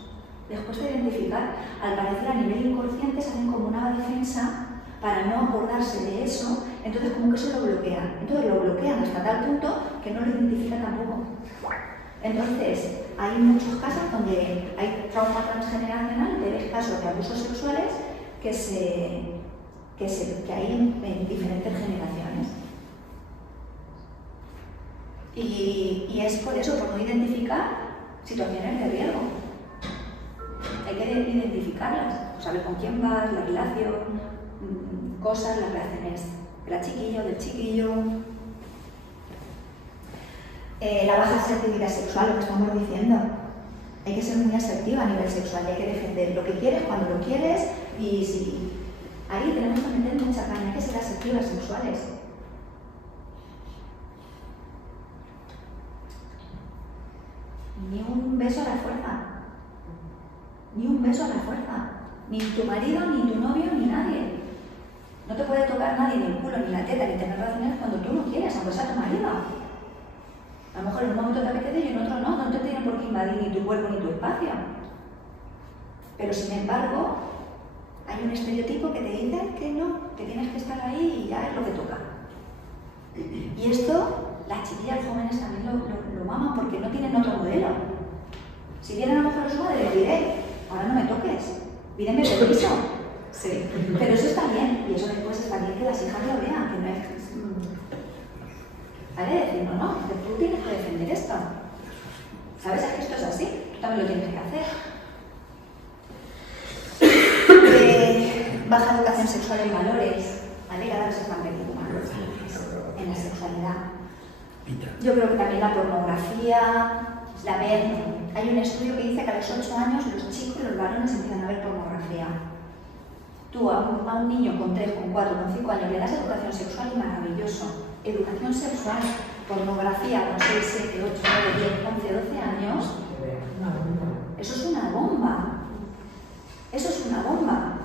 Les cuesta identificar, al parecer a nivel inconsciente salen como una defensa para no acordarse de eso, entonces como que se lo bloquean. Entonces lo bloquean hasta tal punto que no lo identifican tampoco. Entonces, hay muchos casos donde hay trauma transgeneracional, de casos de abusos sexuales que hay en diferentes generaciones. Y es por eso, por no identificar situaciones de riesgo. Hay que identificarlas, saber con quién vas, la relación, cosas, las reacciones de la chiquilla o del chiquillo. La baja asertividad sexual, lo que estamos diciendo. Hay que ser muy asertiva a nivel sexual, hay que defender lo que quieres cuando lo quieres y si ahí tenemos que meter mucha caña, hay que ser asertivas sexuales. Ni un beso a la fuerza. Ni un beso a la fuerza. Ni tu marido, ni tu novio, ni nadie. No te puede tocar nadie, ni el culo, ni la teta, ni tener relaciones cuando tú no quieres, aunque sea tu marido. A lo mejor en un momento te apetece y en otro no, no te tiene por qué invadir ni tu cuerpo ni tu espacio. Pero sin embargo, hay un estereotipo que te dice que no, que tienes que estar ahí y ya es lo que toca. Y esto, las chiquillas jóvenes también lo maman porque no tienen otro modelo. Si vienen a lo mejor a su madre, les diré, ahora no me toques, pídeme permiso. Sí, pero eso está bien, y eso después está bien que las hijas lo vean, que no es... ¿Vale? Decir, no, tú tienes que defender esto. ¿Sabes? Es que esto es así, tú también lo tienes que hacer. Baja educación sexual en valores, ¿vale? Cada vez se están perdiendo más en la sexualidad. Yo creo que también la pornografía, la ven. Hay un estudio que dice que a los 8 años los chicos, los varones, empiezan a ver pornografía. Tú a un niño con 3, con 4, con 5 años le das educación sexual y maravilloso. Educación sexual, pornografía con 6, 7, 8, 9, 10, 11, 12 años. Eso es una bomba. Eso es una bomba.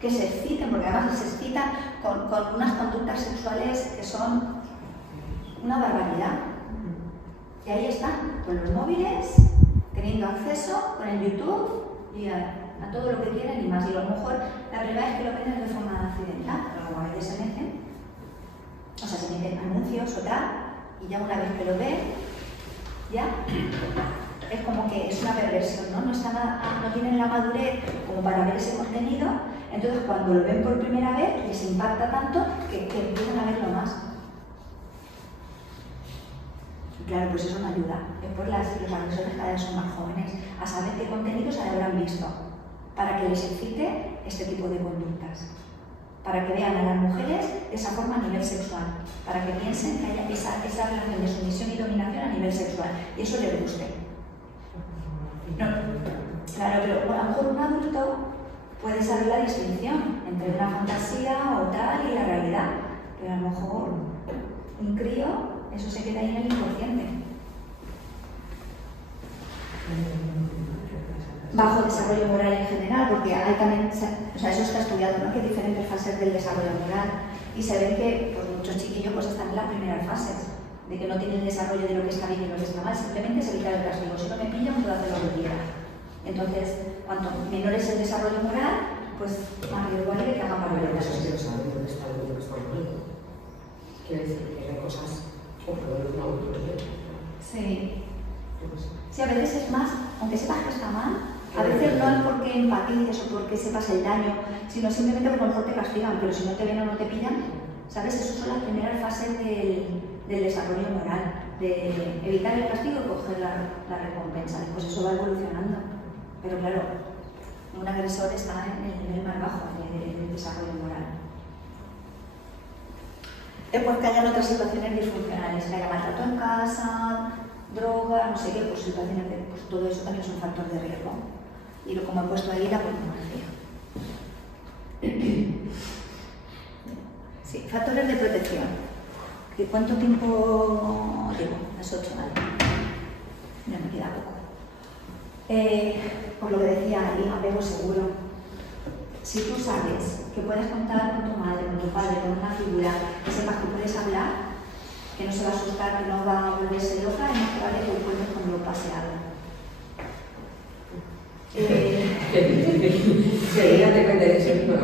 Que se exciten, porque además se excitan con unas conductas sexuales que son una barbaridad. Y ahí están, con los móviles, teniendo acceso con el YouTube y a todo lo que quieren y más. Y a lo mejor la primera vez que lo ven es de forma accidental, pero a veces se meten. O sea, se meten anuncios o tal, y ya una vez que lo ven, ya es como que es una perversión, ¿no? No tienen la madurez como para ver ese contenido, entonces cuando lo ven por primera vez les impacta tanto que empiezan a verlo más. Y claro, pues eso no ayuda. Después los agresores cada vez son más jóvenes, a saber qué contenidos habrán visto, para que les excite este tipo de conductas. Para que vean a las mujeres de esa forma a nivel sexual, para que piensen que haya esa relación de sumisión y dominación a nivel sexual, y eso les guste. No, claro, pero a lo mejor un adulto puede saber la distinción entre una fantasía o tal y la realidad, pero a lo mejor un crío, eso se queda ahí en el inconsciente. Bajo desarrollo moral en general, porque hay también, o sea, eso está estudiado, ¿no? Que hay diferentes fases del desarrollo moral y se ve que pues, muchos chiquillos pues, están en las primeras fases, de que no tienen desarrollo de lo que está bien y lo que está mal, simplemente es evitar el castigo. Si no me pillan, puedo hacer lo que quiera. Entonces, cuanto menor es el desarrollo moral, pues más riesgo hay de que hagan barbaridades. Quiere decir que hay cosas o por una autoridad. Sí. Sí, a veces es más, aunque sepas que está mal, a veces no es porque empatices o porque sepas el daño, sino simplemente porque a lo mejor te castigan, pero si no te ven o no te pillan, ¿sabes? Esas son las primeras fases del desarrollo moral, de evitar el castigo y coger la recompensa. Después eso va evolucionando. Pero claro, un agresor está en el nivel más bajo del desarrollo moral. Después que hayan otras situaciones disfuncionales, que haya maltrato en casa, drogas, no sé qué, pues situaciones de, pues todo eso también es un factor de riesgo. Y como he puesto ahí, la pornografía. Sí, factores de protección. ¿Cuánto tiempo llevo? Las 8, ¿vale? Ya me queda poco. Por lo que decía ahí, apego seguro. Si tú sabes que puedes contar con tu madre, con tu padre, con una figura, que sepas que puedes hablar, que no se va a asustar, que no va a volverse loca, y no te vale que cuentes cuando pase algo. Ya te cuenta de eso, no.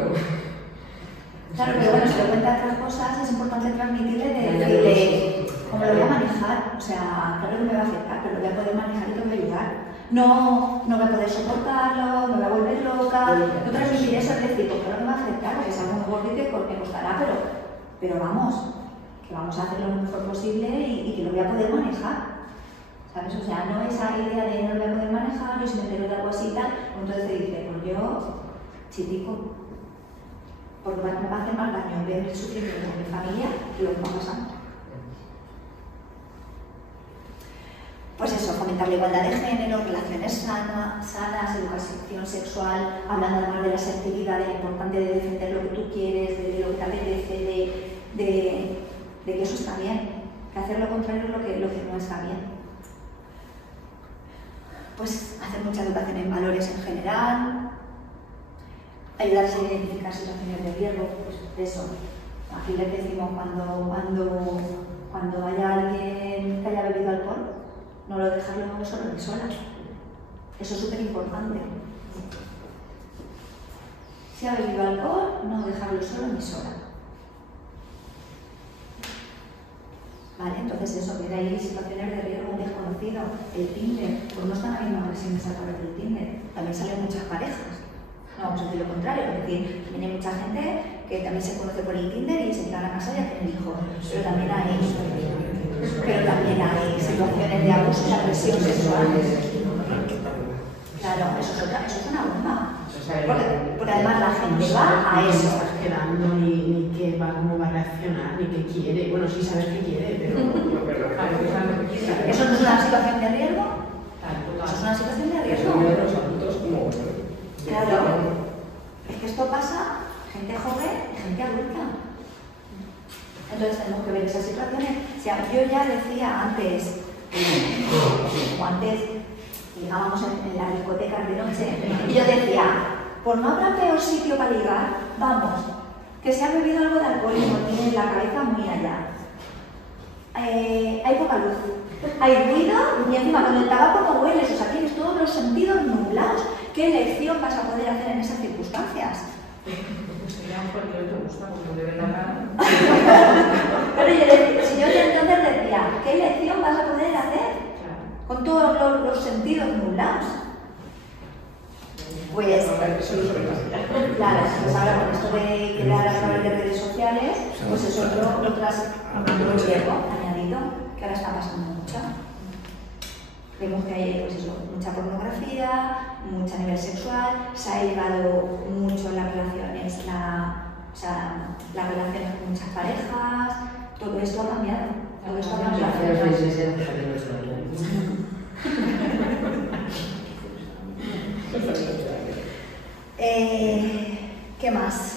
Claro, pero bueno, si le cuenta otras cosas, es importante transmitirle de decirle cómo lo voy a manejar. O sea, claro que me va a afectar, pero lo voy a poder manejar y te voy a ayudar. No voy a poder soportarlo, me voy a volver loca. No transmitir eso es decir, pues claro que me va a afectar, porque es algo muy gordito porque me costará, pero vamos, que vamos a hacerlo lo mejor posible y que lo voy a poder manejar. ¿Sabes? O sea, no esa idea de no lo voy a poder manejar, yo si me entero de algo así y tal, entonces te dice, pues yo, chitico, porque me va a hacer más daño ver el sufrimiento de mi familia que lo que va pasando. Pues eso, fomentar la igualdad de género, relaciones sanas, educación sexual, hablando además de la asertividad, de lo importante de defender lo que tú quieres, de lo que te apetece, de que eso está bien, que hacer lo contrario es lo que no está bien. Pues hacer mucha educación en valores en general, ayudarles a identificar situaciones de riesgo, pues eso. Aquí les decimos cuando haya alguien que haya bebido alcohol, no lo dejarlo solo ni sola. Eso es súper importante. Si ha bebido alcohol, no dejarlo solo ni sola. Vale, entonces eso, que hay situaciones de riesgo desconocido. El Tinder, pues no están habiendo agresiones a través del Tinder. También salen muchas parejas. No vamos a decir lo contrario, es decir, también hay mucha gente que también se conoce por el Tinder y se queda a la casa y ya tienen hijos. Pero también hay situaciones de abuso y agresión sexual. Claro, eso es una bomba. Porque además la gente va a eso. No estás quedando ni qué va, cómo va a reaccionar, ni qué quiere. Bueno, sí sabes qué quiere, pero claro, ¿Eso no es una situación de riesgo? Eso es una situación de riesgo. Claro. Es que esto pasa gente joven y gente adulta. Entonces tenemos que ver esas situaciones. O sea, yo ya decía antes, llegábamos en las discotecas de noche, y yo decía, pues no habrá peor sitio para ligar, vamos, que se ha bebido algo de alcoholismo, tiene la cabeza muy allá. Hay poca luz, hay ruido y encima con el tabaco no hueles, o sea, tienes todos los sentidos nublados. ¿Qué elección vas a poder hacer en esas circunstancias? Porque no te gusta, porque te ven la cara. Pero si yo entonces decía, ¿qué elección vas a poder hacer con todos los sentidos nublados? Pues, claro, pues ahora con esto de quedar a través de redes sociales, pues es otro riesgo añadido que ahora está pasando mucho. Vemos que hay pues eso, mucha pornografía, mucho a nivel sexual, se ha elevado mucho las relaciones, las relaciones con muchas parejas, todo esto ha cambiado. Todo esto ha cambiado. ¿Qué más?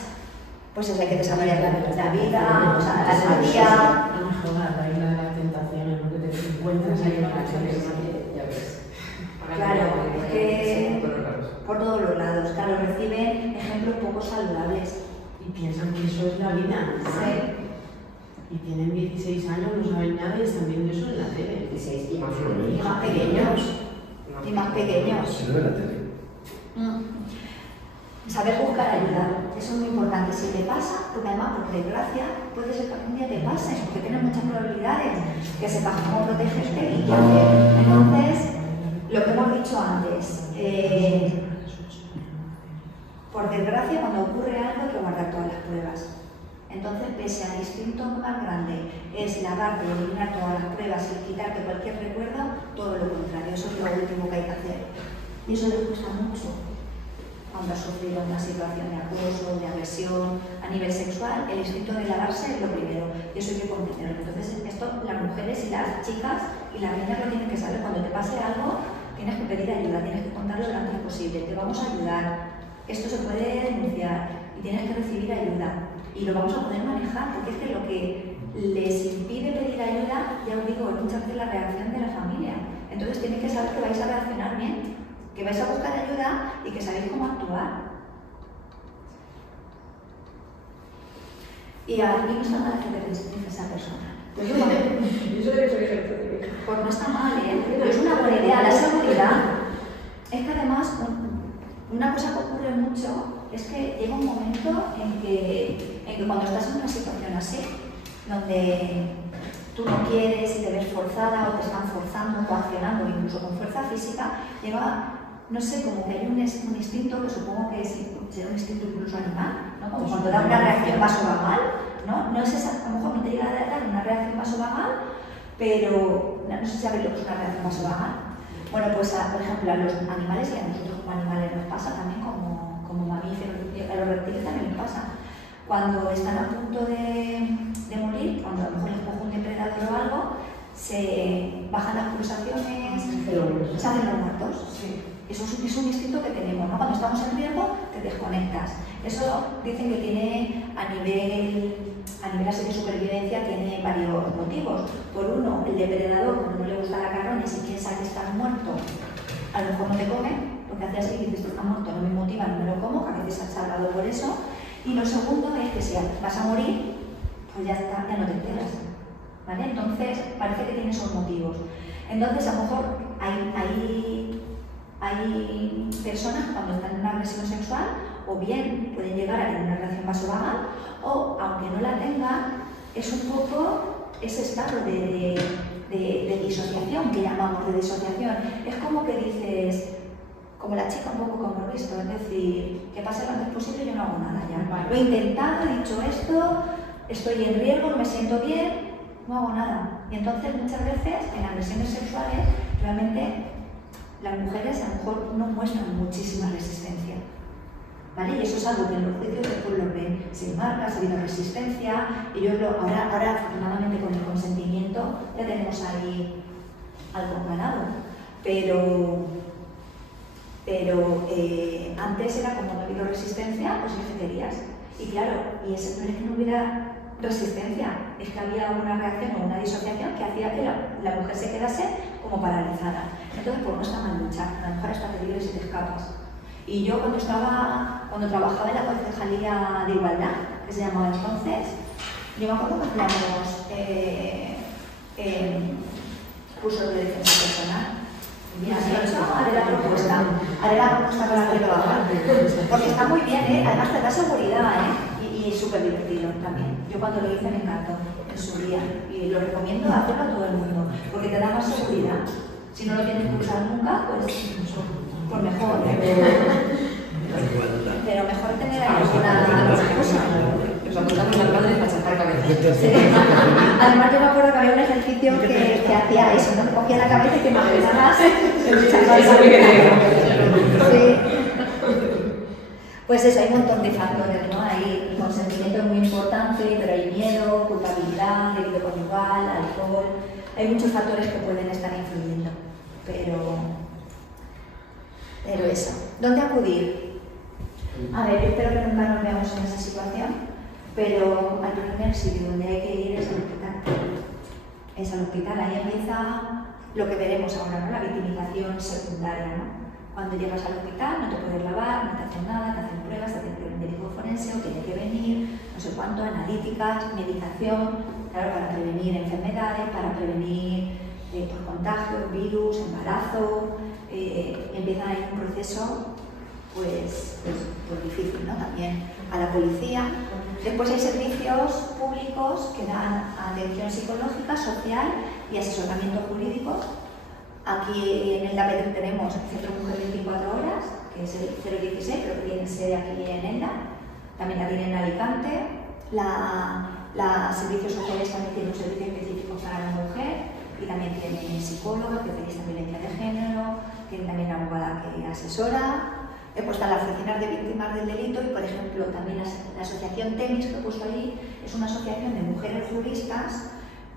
Pues eso, hay que desarrollar la vida, o sea, la empatía. No me jodas, la isla de las tentaciones, lo que te encuentras ahí en la calle. Claro, es que por todos los lados, claro, reciben ejemplos poco saludables. Y piensan que eso es la vida, ¿no? Sí. Y tienen 16 años, no saben nada y están viendo eso en la tele. 16 y más Y más pequeños. Y más pequeños. Se ve en la tele. Saber buscar ayuda, eso es muy importante. Si te pasa, porque además, por desgracia, puede ser que algún día te pase, porque tienes muchas probabilidades, que sepas cómo protegerte y qué hacer. Entonces, lo que hemos dicho antes, por desgracia, cuando ocurre algo hay que guardar todas las pruebas. Entonces, pese al instinto más grande es lavarte, eliminar todas las pruebas y quitarte cualquier recuerdo, todo lo contrario, eso es lo último que hay que hacer. Y eso les cuesta mucho. cuando ha sufrido una situación de acoso, de agresión a nivel sexual, el instinto de lavarse es lo primero, y eso hay que comprenderlo. Entonces, esto las mujeres y las chicas y las niñas lo tienen que saber. Cuando te pase algo, tienes que pedir ayuda, tienes que contarlo lo antes posible, te vamos a ayudar, esto se puede denunciar y tienes que recibir ayuda y lo vamos a poder manejar, porque es que lo que les impide pedir ayuda, ya os digo, es muchas veces la reacción de la familia. Entonces tenéis que saber que vais a reaccionar bien, que vais a buscar ayuda y que sabéis cómo actuar. Y a mí no está mal que te dice esa persona. Pues yo pues no está mal, ¿eh? Es una buena idea. La seguridad es que además una cosa que ocurre mucho es que llega un momento en que cuando estás en una situación así, donde tú no quieres y te ves forzada o te están forzando, coaccionando, incluso con fuerza física, lleva, no sé, como que hay un instinto que supongo que será un instinto incluso animal, ¿no? Como cuando da una reacción vasovagal, ¿no? No es esa, a lo mejor no te llega a dar una reacción vasovagal, pero no sé si sabéis lo que es una reacción vasovagal. Bueno, pues por ejemplo a los animales y a nosotros como animales nos pasa también como mamíferos, a los reptiles también les pasa. Cuando están a punto de morir, cuando a lo mejor les coge un depredador o algo, se bajan las pulsaciones, se hacen los muertos. Sí. Eso es un instinto que tenemos, ¿no? Cuando estamos en riesgo, te desconectas. Eso dicen que tiene a nivel así de supervivencia, tiene varios motivos. Por uno, el depredador, cuando no le gusta la carroña, si piensa que estás muerto, a lo mejor no te come, porque hace así y dices, está muerto, no me motiva, no me lo como, que a veces has salvado por eso. Y lo segundo es que si vas a morir, pues ya está, ya no te enteras, ¿vale? Entonces, parece que tiene esos motivos. Entonces, a lo mejor hay personas que cuando están en una agresión sexual, o bien pueden llegar a tener una reacción vasovagal, o aunque no la tengan, es un poco ese estado de disociación que llamamos de disociación. Es como que dices, como la chica un poco como he visto, es decir, que pase lo antes posible y yo no hago nada ya. Vale. Lo he intentado, he dicho esto, estoy en riesgo, no me siento bien, no hago nada. Y entonces muchas veces en agresiones sexuales realmente las mujeres a lo mejor no muestran muchísima resistencia, ¿vale? Y eso es algo que en los juicios después lo ven sin marcas, ha habido resistencia, ellos ahora afortunadamente con el consentimiento ya tenemos ahí algo ganado, pero antes era como no ha habido resistencia, pues ¿qué querías? Y claro, no es que no hubiera resistencia, es que había una reacción o una disociación que hacía que la mujer se quedase como paralizada. Entonces, pues no está mal luchar, a lo mejor hasta te libres y te escapas. Y yo cuando trabajaba en la Concejalía de Igualdad, que se llamaba entonces, yo me acuerdo que hacíamos cursos de defensa personal. Mira, de hecho, haré la propuesta con la que trabajar. Porque está muy bien, ¿eh? Además te da seguridad, ¿eh? Y es súper divertido también. Yo cuando lo hice me encantó en su día y lo recomiendo hacerlo a todo el mundo porque te da más seguridad. Si no lo tienes que usar nunca, pues mejor, ¿eh? Pero mejor tener ahí alguna cosa. Nos apuntamos las madres para sacar cabezas. Sí. Además yo me acuerdo que había un ejercicio que hacía eso, ¿no? Que cogía la cabeza y te imaginabas. Sí. Pues eso, hay un montón de factores, ¿no? Ahí el consentimiento es muy importante, pero hay miedo, culpabilidad, delito conyugal, alcohol. Hay muchos factores que pueden estar influyendo, pero eso. ¿Dónde acudir? A ver, yo espero que nunca nos veamos en esa situación, pero al primer sitio donde hay que ir es al hospital. Es al hospital, ahí empieza lo que veremos ahora, ¿no? La victimización secundaria, ¿no? Cuando llegas al hospital no te puedes lavar, no te hacen nada, te hacen pruebas, te hacen un médico forense o tiene que venir, no sé cuánto, analíticas, medicación, claro, para prevenir enfermedades, para prevenir contagios, virus, embarazo, empieza ahí un proceso pues difícil, ¿no? También a la policía. Después hay servicios públicos que dan atención psicológica, social y asesoramiento jurídico. Aquí en el DAPED tenemos el Centro Mujer 24 Horas, que es el 016, pero que tiene sede aquí en ELDA. También la tienen en Alicante. Los servicios sociales también tienen un servicio específico para la mujer y también tienen psicóloga, especialista en violencia de género, tienen también abogada que asesora. he puesto las oficinas de víctimas del delito y, por ejemplo, también la asociación TEMIS que he puesto ahí es una asociación de mujeres juristas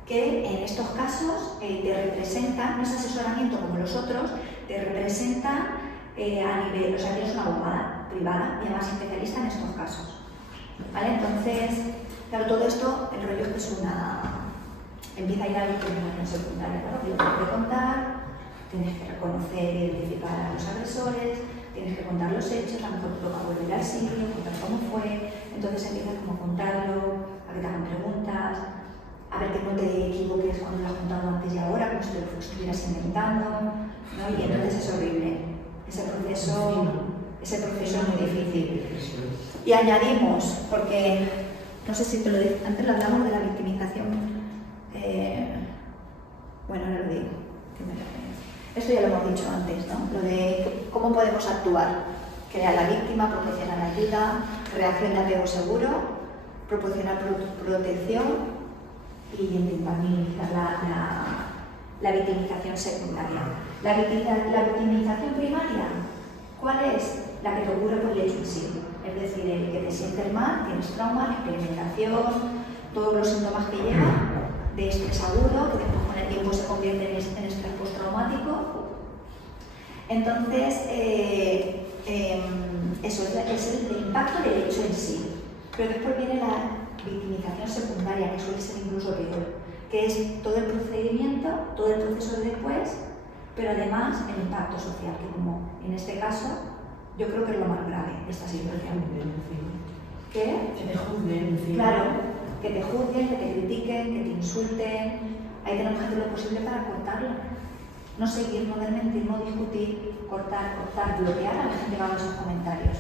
que en estos casos te representan, no es asesoramiento como los otros, te representan a nivel, o sea, tienes una abogada privada y además especialista en estos casos. ¿Vale? Entonces, claro, todo esto, el rollo es que es empieza a ir a la victimización secundaria, claro, que lo tienes que contar, tienes que reconocer e identificar a los agresores, tienes que contar los hechos, a lo mejor te toca volver al sitio, contar cómo fue, entonces empiezas como a contarlo, a que te hagan preguntas, a ver que no te equivoques cuando lo has contado antes y ahora, como si te lo estuvieras inventando, ¿no? Y entonces es horrible. Ese proceso es muy difícil. Y añadimos, porque no sé si te lo dije, antes lo hablamos de la victimización. Bueno, ahora lo digo. Esto ya lo hemos dicho antes, ¿no? Lo de cómo podemos actuar. Crear la víctima, proporcionar ayuda, reacción de apego seguro, proporcionar protección y intentar minimizar la victimización secundaria. La victimización primaria, ¿cuál es? La que te ocurre por el hecho en sí. Es decir, el que te sientes mal, tienes trauma, experimentación, todos los síntomas que llevan, de estrés agudo, que después con el tiempo se convierte en estrés postraumático. Entonces, eso es el impacto del hecho en sí. Pero después viene la victimización secundaria, que suele ser incluso peor, que es todo el procedimiento, todo el proceso de después, pero además el impacto social, que como en este caso, yo creo que es lo más grave de esta situación. ¿Qué? Que te juzguen, Claro. Que te juzguen, que te critiquen, que te insulten. Ahí tenemos que hacer lo posible para cortarlo. No seguir, no desmentir, no discutir, cortar, bloquear a la gente que haga esos comentarios.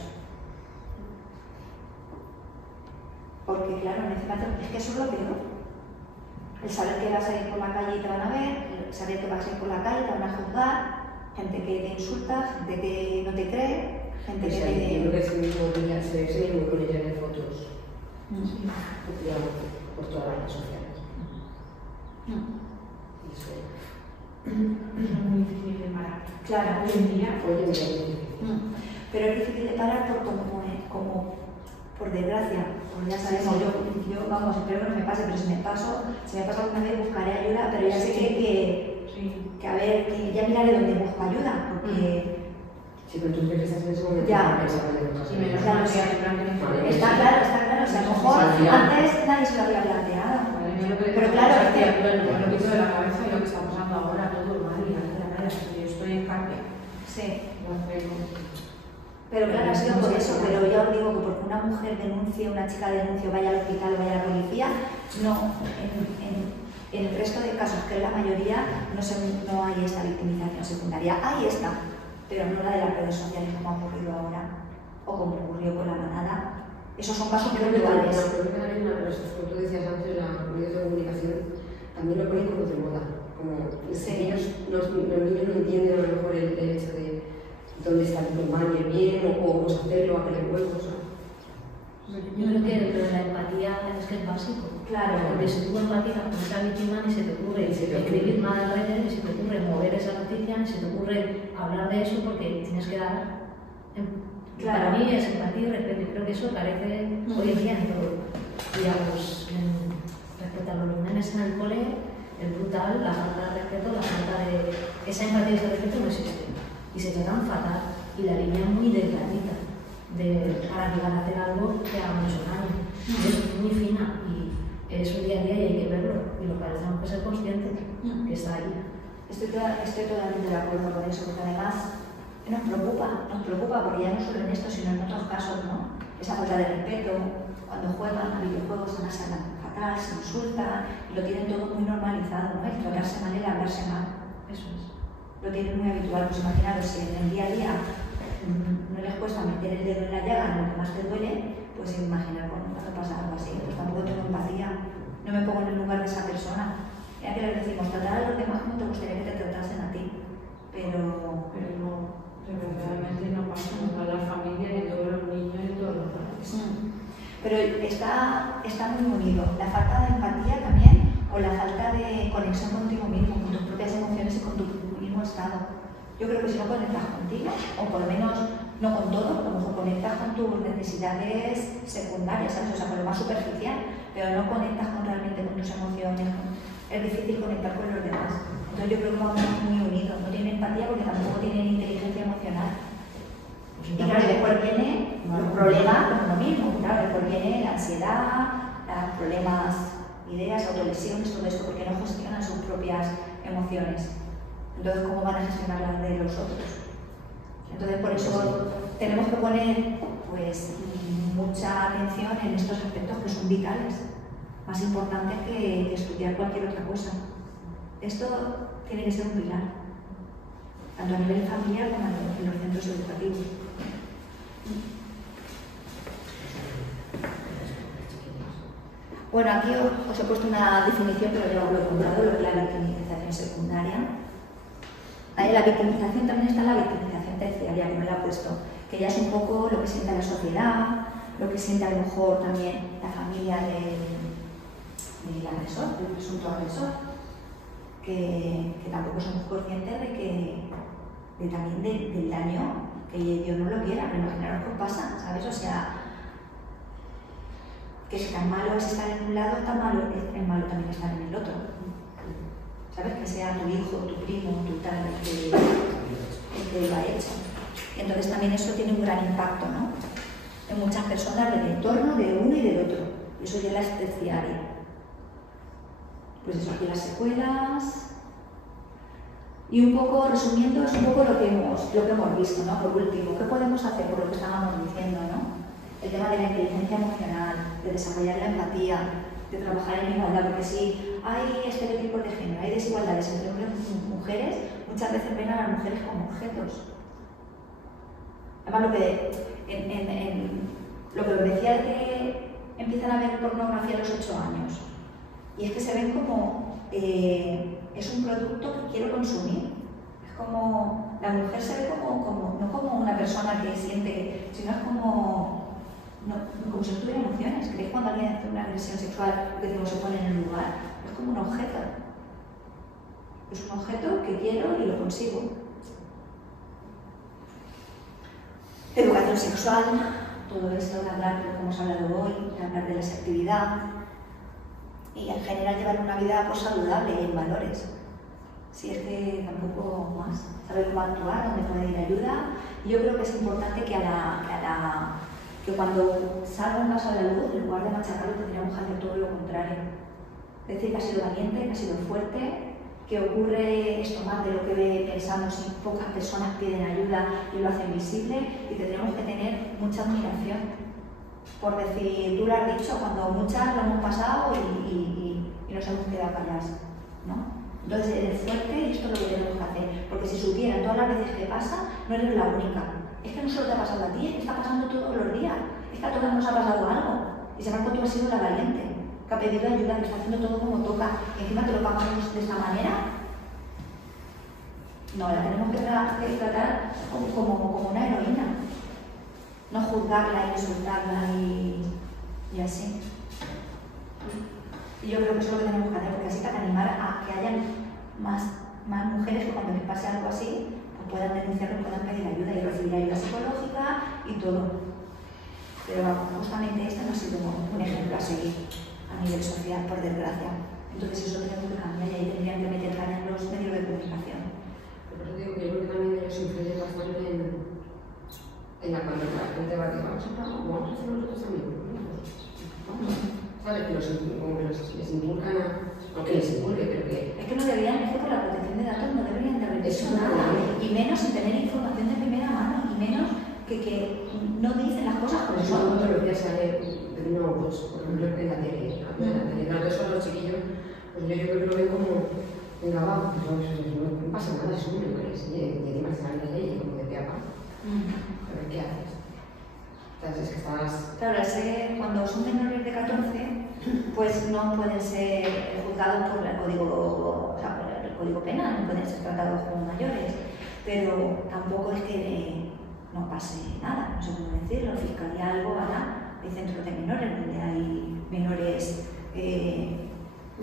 Porque claro, es que eso es lo peor. El saber que vas a ir por la calle y te van a ver, el saber que vas a ir por la calle y te van a juzgar, gente que te insulta, gente que no te cree, gente que te... Yo creo que ese mismo día se ve con ella en fotos. Por todas las redes sociales. Es muy difícil de parar. Claro, hoy en día. Pero es difícil de parar como por desgracia, porque ya sabemos, yo vamos, espero que no me pase, pero si me pasa alguna vez buscaré ayuda, pero ya sé que a ver, que ya miraré dónde busco ayuda, porque... Sí, pero tú crees que estás en ese momento Ya. Y menos mal que hay plan que Está claro, o sea, a lo mejor antes nadie se lo había planteado. Pero claro, es que... me lo quito de la cabeza y lo que está pasando ahora, todo mal, y yo estoy en carne. Sí. Pero claro, ha sido por eso, pero ya os digo que porque una mujer denuncie, una chica denuncie, vaya al hospital, vaya a la policía, no, en el resto de casos, que es la mayoría, no hay esta victimización secundaria. Ahí está, pero no la de las redes sociales como ha ocurrido ahora, o como ocurrió con la manada. Esos son casos puntuales. Creo que también una de las cosas que tú decías antes, los medios de comunicación, también lo ponen como de moda. Como los niños no entienden a lo mejor el hecho de dónde está el mal y el bien, o cómo hacerlo, a qué le huevos. Yo creo que lo de la empatía es que es básico. Claro. Porque si tú empatizas con esa víctima, ni se te ocurre escribir nada en redes, ni se te ocurre mover esa noticia, ni se te ocurre hablar de eso porque tienes que dar. Claro. Para mí es empatía y respeto, y creo que eso carece hoy en día en todo. Digamos, respecto a los nenes en el cole, es brutal la falta de respeto, la falta de. Esa empatía y ese respeto no existe. Y se tratan fatal. Y la línea es muy delgadita para llegar a hacer algo que haga mucho daño. Es muy fina y es un día a día y hay que verlo. Y los padres tenemos que ser conscientes que está ahí. Estoy totalmente de acuerdo con eso, porque además nos preocupa porque ya no solo en esto, sino en otros casos, ¿no? Esa falta de respeto, cuando juegan a videojuegos se hablan fatal, se insultan, y lo tienen todo muy normalizado, ¿no? El tratarse mal y el hablarse mal. Eso es. Lo tienen muy habitual, pues imaginaros, si en el día a día no les cuesta meter el dedo en la llaga, en lo que más te duele, pues imaginar cuando pasa algo así, pues tampoco tengo empatía, no me pongo en el lugar de esa persona. Ya que les decimos, tratar a los demás como te gustaría que te tratasen a ti, pero no, desgraciadamente no pasa en toda la familia, ni todos los niños, ni todos los padres. Pero está muy unido, la falta de empatía también, o la falta de conexión contigo mismo, con tus propias emociones y con tu mismo estado. Yo creo que si no conectas contigo, o por lo menos no con todo, a lo mejor conectas con tus necesidades secundarias, ¿sabes? O sea, con lo más superficial, pero no conectas realmente con tus emociones. Es difícil conectar con los demás. Entonces yo creo que vamos muy unidos. No tienen empatía porque tampoco tienen inteligencia emocional. Y claro, después viene los problemas, pues lo mismo. Claro, después viene la ansiedad, los problemas, ideas, autolesiones, todo esto, porque no gestionan sus propias emociones. Entonces, ¿cómo van a gestionar las de los otros? Entonces, por eso tenemos que poner pues, mucha atención en estos aspectos que son vitales, más importantes que estudiar cualquier otra cosa. Esto tiene que ser un pilar, tanto a nivel familiar como en los centros educativos. Bueno, aquí os he puesto una definición, pero ya os lo he contado, lo que es la victimización secundaria. Ahí la victimización también está la victimización terciaria, que me la he puesto, que ya es un poco lo que siente la sociedad, lo que siente a lo mejor también la familia del agresor, del presunto agresor, que tampoco somos conscientes también del daño, que Dios no lo quiera, pero imaginaros qué pasa, ¿sabes? O sea, que si tan malo es estar en un lado, tan malo es malo también estar en el otro. ¿Sabes? Que sea tu hijo, tu primo, tu tal, el que lo ha hecho. Y entonces también eso tiene un gran impacto, ¿no? En muchas personas del entorno, de uno y del otro. Eso ya es terciaria. Pues eso, aquí las secuelas. Y un poco, resumiendo, es un poco lo que hemos visto, ¿no? Por último, ¿qué podemos hacer por lo que estábamos diciendo, ¿no? El tema de la inteligencia emocional, de desarrollar la empatía, de trabajar en igualdad, porque si hay estereotipos de género, hay desigualdades entre hombres y mujeres, muchas veces ven a las mujeres como objetos. Además, lo que os decía de que empiezan a ver pornografía a los 8 años, y es que se ven como es un producto que quiero consumir. Es como, la mujer se ve no como una persona que siente, sino es como si no tuviera emociones. ¿Creéis cuando alguien hace una agresión sexual que no se pone en el lugar? Es como un objeto. Es un objeto que quiero y lo consigo. Educación sexual, todo esto de hablar de lo que hemos hablado hoy, de hablar de la sexualidad y en general llevar una vida pues, saludable y en valores. Si es que tampoco más. Saber cómo actuar, dónde pedir ayuda. Y yo creo que es importante que cuando salga un caso a la luz, en lugar de machacarlo, tendríamos que hacer todo lo contrario. Es decir, que ha sido valiente, que ha sido fuerte, que ocurre esto más de lo que pensamos y pocas personas piden ayuda y lo hacen visible, y tendríamos que tener mucha admiración por decir, tú lo has dicho, cuando muchas lo hemos pasado y nos hemos quedado calladas, ¿no? Entonces eres fuerte y esto es lo que tenemos que hacer, porque si supieran todas las veces que pasa, no eres la única. Es que no solo te ha pasado a ti, es que está pasando todos los días, es que a todos nos ha pasado algo. Y sin embargo tú has sido la valiente, que ha pedido ayuda, que está haciendo todo como toca, y encima te lo pagamos de esta manera. No, la tenemos que tratar como una heroína. No juzgarla y insultarla y así. Y yo creo que eso es lo que tenemos que hacer, porque así para animar a que haya más mujeres que cuando les pase algo así, pues puedan denunciarlo, puedan pedir ayuda y recibir ayuda psicológica y todo. Pero justamente este no ha sido un ejemplo a seguir a nivel social, por desgracia. Entonces eso tenemos que cambiar y ahí tendrían que meter caña los medios de comunicación. Por eso digo que yo creo que también ellos influyen bastante en la cuando la gente va a decir, vamos a hacer nosotros también. ¿Sabes? Como que les inculcan aunque les inculque, pero que... Es que no deberían, es que por la protección de datos no deberían de revisar nada. Y menos sin tener información de primera mano, y menos que no dicen las cosas como son. Todos los días sale de uno o dos, por ejemplo, en la tele. Claro, eso a los chiquillos, pues yo creo que lo ven como, venga, va, no pasa nada, es un menores, y encima se sale la ley, como de peapa. A ver qué haces. Entonces, es que estás... Claro, cuando son menores de 14, pues no pueden ser juzgados por el código penal, no pueden ser tratados como mayores, pero tampoco es que no pase nada, no sé cómo decirlo, la fiscalía algo hará, hay centros de menores donde hay menores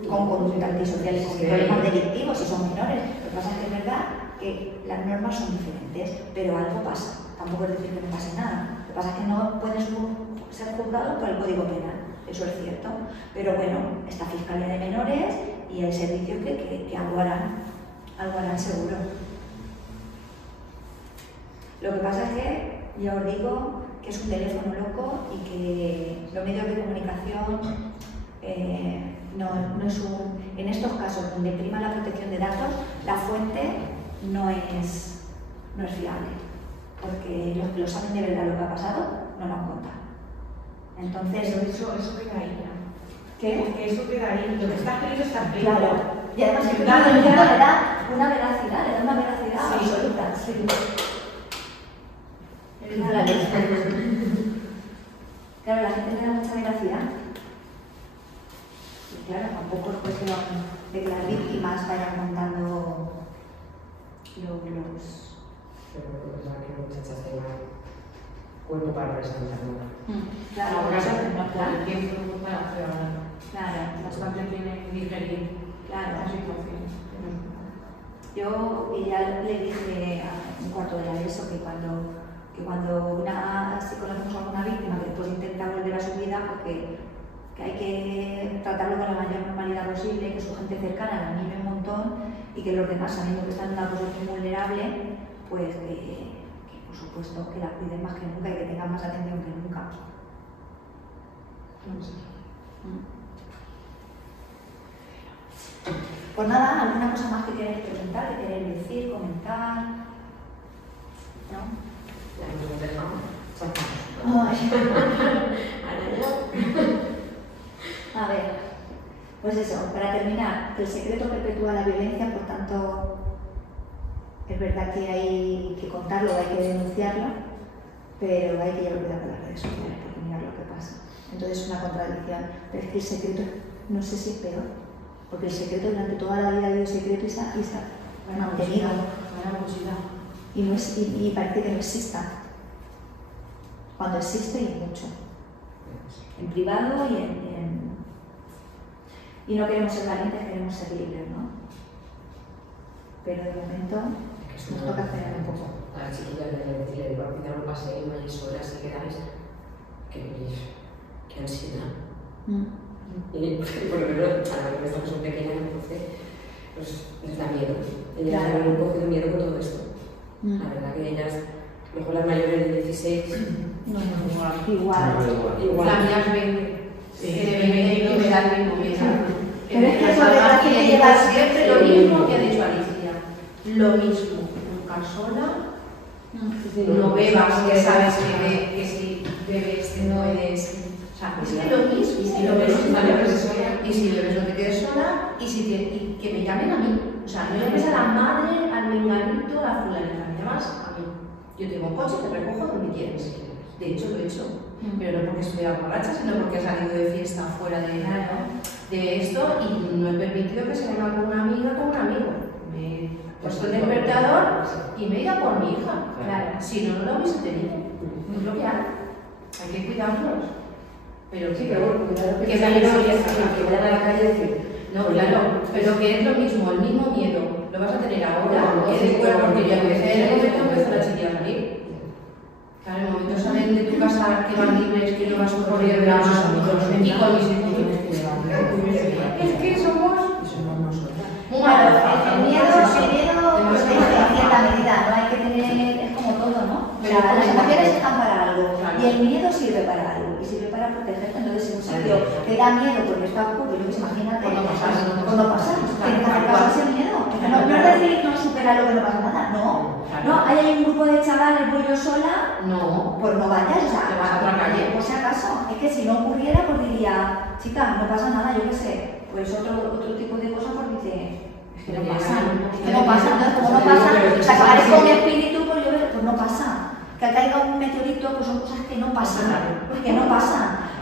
con conducta antisocial y con problemas delictivos y son menores. Lo que pasa es que es verdad que las normas son diferentes, pero algo pasa. tampoco es decir que no pase nada. Lo que pasa es que no puedes ser juzgado por el Código Penal, eso es cierto. Pero bueno, está Fiscalía de Menores y hay servicios que algo harán seguro. Lo que pasa es que, ya os digo, que es un teléfono loco y que los medios de comunicación no es en estos casos donde prima la protección de datos, la fuente no es fiable, porque los que lo saben de verdad lo que ha pasado no lo han contado. Entonces, Pero eso queda ahí ya. ¿qué? Porque eso queda ahí, lo que está escrito está escrito. Claro, y además el Claro, le ya. da una veracidad Sí. absoluta. Sí. Claro, la gente le da mucha veracidad. Y claro, tampoco es cuestión de que las víctimas vayan contando los... Pero es verdad que muchachas tengan cuerpo para presentarlo. Claro, Ahora no claro, puede tiempo para hacer claro, bastante tiene que digerir claro. la situación. Yo ya le dije a un cuarto de la ESO que cuando si conocemos a alguna víctima que después intenta volver a su vida, porque que hay que tratarlo con la mayor normalidad posible, que su gente cercana la mime un montón y que los demás, sabiendo que están en una posición vulnerable, pues que por supuesto que la cuiden más que nunca y que tengan más atención que nunca. Pues nada, ¿alguna cosa más que queréis preguntar, que queréis decir, comentar? ¿No? Ya nos hemos dejado. A ver, pues eso, para terminar, que el secreto perpetúa la violencia, por tanto, es verdad que hay que contarlo, hay que denunciarlo, pero hay que llevar cuidado con las redes sociales, porque mirar lo que pasa. Entonces es una contradicción, pero es que el secreto, no sé si es peor, porque el secreto durante toda la vida ha habido secreto y está mantenido. Y parece que no exista. Cuando existe y mucho. En privado y no queremos ser valientes, queremos ser libres, ¿no? Pero de momento nos toca frenar un poco. A la chiquilla le digo, al final no pasé varias horas y quedáis que ansiedad. Y por lo menos a la que esta persona pequeña me conoce, pues les da miedo. Ellas Claro. han cogido miedo con todo esto. La verdad que ellas, mejor las mayores de 16, No, igual. igual. La mía es 20. Que me da el mismo miedo. Pero es que eso Además, de verdad que que lleva lleva siempre lo mismo que ha dicho Alicia. Lo mismo. Nunca sola. No bebas, que sabes que si bebes te puedes. O sea, es que lo mismo. Y si lo bebes, no te quedes sola. Y si bebes, no te quedes sola. Y que me llamen a mí. O sea, no llames a la madre, al menganito, a la fulanita. Me llamas a mí. Yo tengo coche, te recojo donde quieres. De hecho, lo he hecho. Pero no porque estoy borracha, sino porque he salido de fiesta fuera de esto y no he permitido que se venga con una amiga o con un amigo. Me he puesto el despertador y me he ido por mi hija. Claro. Si no, no lo hubiese tenido. Es lo que hay. Hay que cuidarlos. Pero Sí, pero bueno, cuidado que que me vayan ayudo a la calle y decir, no, claro, pero que es lo mismo, el mismo miedo. Lo vas a tener ahora, que después, porque yo empecé en el momento que empezó la chiquilla a salir. Claro, en el momento salen de tu casa que van libres, que no vas a correr a sus amigos y con mis hijos. Es que somos nosotras. Claro, muy malos. el miedo protege en cierta medida, no hay que tener, es como todo, ¿no? O sea, las emociones están para algo y el miedo sirve para algo y sirve para protegerte. Entonces, en un sitio que da miedo porque está oscuro, yo imagínate Cuando pasa, tienes que hacer caso a ese miedo. No es decir no supera lo que no pasa nada, no, hay un grupo de chavales, voy yo sola. No, Pues no vayas, o sea, te vas a otra calle. por si acaso. Es que si no ocurriera, pues diría, chica, no pasa nada, yo qué sé. Pues otro tipo de cosas, pues dice, es que no pasa. Entonces, como no pasa, o sea, que parezca un espíritu, pues no pasa. Que caiga un meteorito, pues son cosas que no pasan,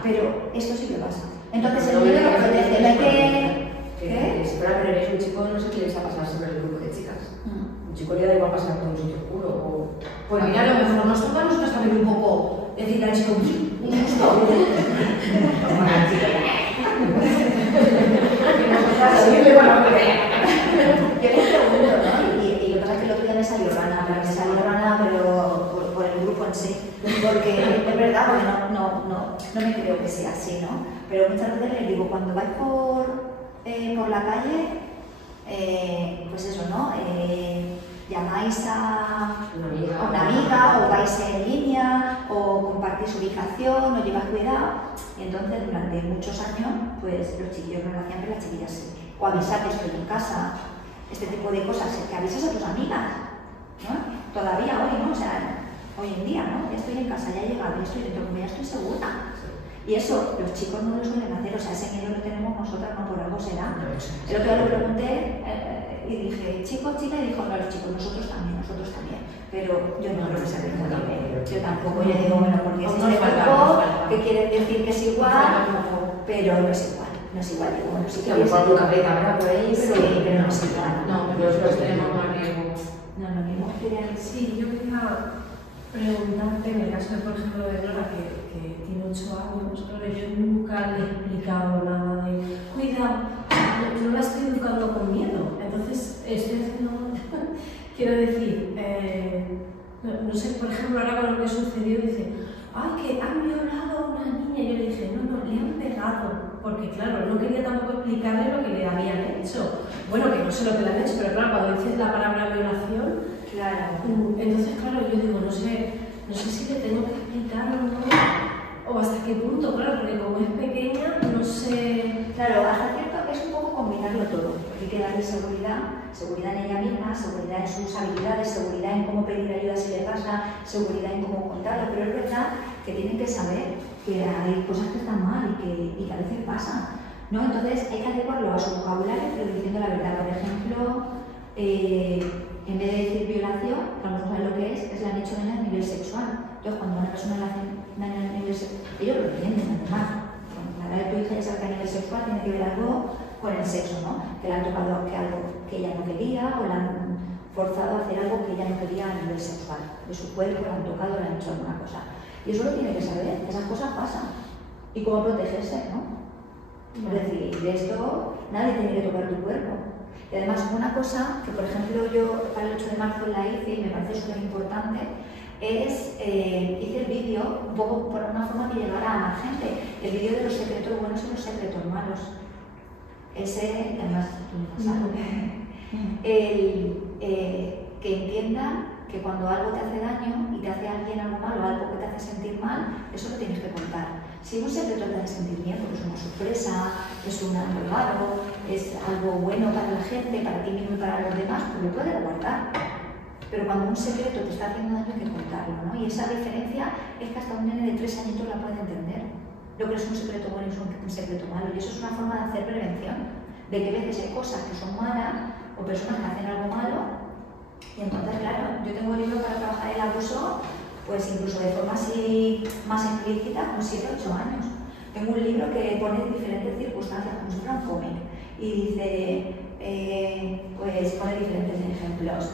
pero esto sí que pasa. Entonces, el miedo lo protege, no hay que... ¿Qué? Si fuera pero eres un chico, no sé qué les va a pasar sobre el grupo de chicas. Un chico le da igual pasar por un sitio oscuro o... pues mira, a lo mejor nos toca a nosotros también un poco decirle al chico, un gusto. Yo les pregunto, ¿no? Y lo que pasa es que el otro día me salió rana, pero por el grupo no me creo que sea así, ¿no? Pero muchas veces les digo, cuando vais por la calle, pues eso, ¿no? Llamáis a una amiga o vais en línea o compartís ubicación o lleváis cuidado, y entonces durante muchos años pues los chiquillos no lo hacían, pero las chiquillas sí. O avisar que estoy en casa, este tipo de cosas, que avisas a tus amigas, ¿no? Todavía hoy, ¿no? O sea, hoy en día, ¿no? Ya estoy en casa, ya he llegado, ya estoy dentro, como ya estoy segura. Y eso los chicos no lo suelen hacer, o sea, ese miedo lo tenemos nosotras, no por algo será. El otro día lo pregunté y dije, chicos, chicas, y dijo, no, los chicos, nosotros también. Pero yo no creo que sea el mismo nivel. Yo tampoco, yo digo, bueno, porque es este grupo que quieren decir que es igual, pero no es igual. No es igual, digo, bueno, sí que es un café cabra por ahí, pero no es igual. No, pero nosotros tenemos más riesgo. No, lo mismo. Sí, yo quería preguntarte, en el caso, por ejemplo, de Nora, que tiene 8 años, claro, yo nunca le he explicado nada de cuidado, no la estoy educando con miedo, entonces estoy haciendo, quiero decir, no sé, por ejemplo, ahora con lo que sucedió, dice, ay, que han violado a una niña, y yo le dije, no, le han pegado, porque claro, no quería tampoco explicarle lo que le habían hecho. Bueno, que no sé lo que le han hecho, pero claro, cuando dices la palabra violación, claro. Entonces, claro, yo digo, no sé si le tengo que explicar o no, o hasta qué punto, claro, porque como es pequeña, no sé... Claro, hasta cierto es un poco combinarlo todo, porque hay que darle seguridad en ella misma, seguridad en sus habilidades, seguridad en cómo pedir ayuda si le pasa, seguridad en cómo contarlo, pero es verdad que tienen que saber que hay cosas que están mal y que a veces pasan, ¿no? Entonces hay que adecuarlo a su vocabulario, pero diciendo la verdad. Por ejemplo, en vez de decir violación, que a lo mejor saben lo que es le han hecho daño a nivel sexual. Entonces, cuando a una persona le hacen daño a nivel sexual, ellos lo entienden además. La edad de tu hija ya sabe que a nivel sexual tiene que ver algo con el sexo, ¿no? Que le han tocado algo que ella no quería o la han forzado a hacer algo que ella no quería a nivel sexual. De su cuerpo, la han tocado, le han hecho alguna cosa. Y eso lo tiene que saber, que esas cosas pasan. Y cómo protegerse, ¿no? Es decir, de esto nadie tiene que tocar tu cuerpo. Y además, una cosa que, por ejemplo, yo para el 8 de marzo la hice y me parece súper importante, es, hice el vídeo un poco por una forma que llegara a más gente, el vídeo de los secretos buenos y los secretos malos. Ese, además, que entiendan que cuando algo te hace daño y te hace a alguien algo malo, algo que te hace sentir mal, eso lo tienes que contar. Si un secreto te hace sentir bien, porque es una sorpresa, es un regalo, es algo bueno para la gente, para ti mismo y para los demás, pues lo puedes guardar. Pero cuando un secreto te está haciendo daño, hay que contarlo, ¿no? Y esa diferencia es que hasta un nene de 3 añitos la puede entender. Lo que es un secreto bueno y un secreto malo. Y eso es una forma de hacer prevención. De que a veces hay cosas que son malas o personas que hacen algo malo. Y entonces, claro, yo tengo libros para trabajar el abuso, pues incluso de forma así más explícita, con 7 o 8 años. Tengo un libro que pone diferentes circunstancias, como si fuera un cómic. Y dice, pues pone diferentes ejemplos.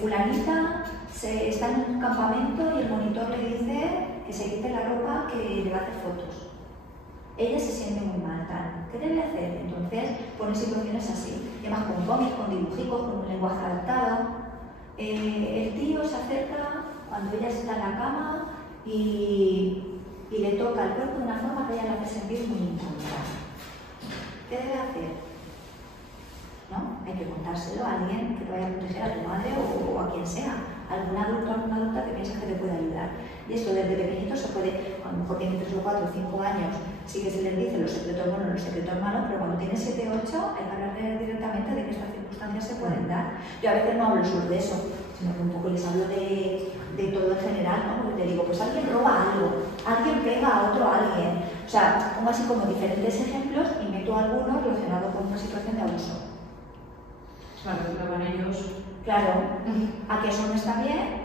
Fulanita está en un campamento y el monitor le dice que se quite la ropa, que le va a hacer fotos. Ella se siente muy mal, tal. ¿Qué debe hacer? Entonces pone situaciones así, y además con cómics, con dibujicos, con un lenguaje adaptado. El tío se acerca cuando ella está en la cama y le toca el cuerpo de una forma que ella le hace sentir muy incómoda. ¿Qué debe hacer? ¿No? Hay que contárselo a alguien que te vaya a proteger, a tu madre o a quien sea, a algún adulto o alguna adulta que piensa que te puede ayudar. Y esto desde pequeñito se puede, a lo mejor tiene 3 o 4 o 5 años, sí que se les dice los secretos buenos, los secretos malos, pero cuando tiene 7 o 8 hay que hablar directamente de que estas circunstancias se pueden dar. Yo a veces no hablo solo de eso, sino que un poco les hablo de todo en general, ¿no? Porque te digo, pues alguien roba algo, alguien pega a otro alguien. O sea, pongo así como diferentes ejemplos y meto algunos relacionados con una situación de abuso. Claro, que van ellos. Claro, a que eso no está bien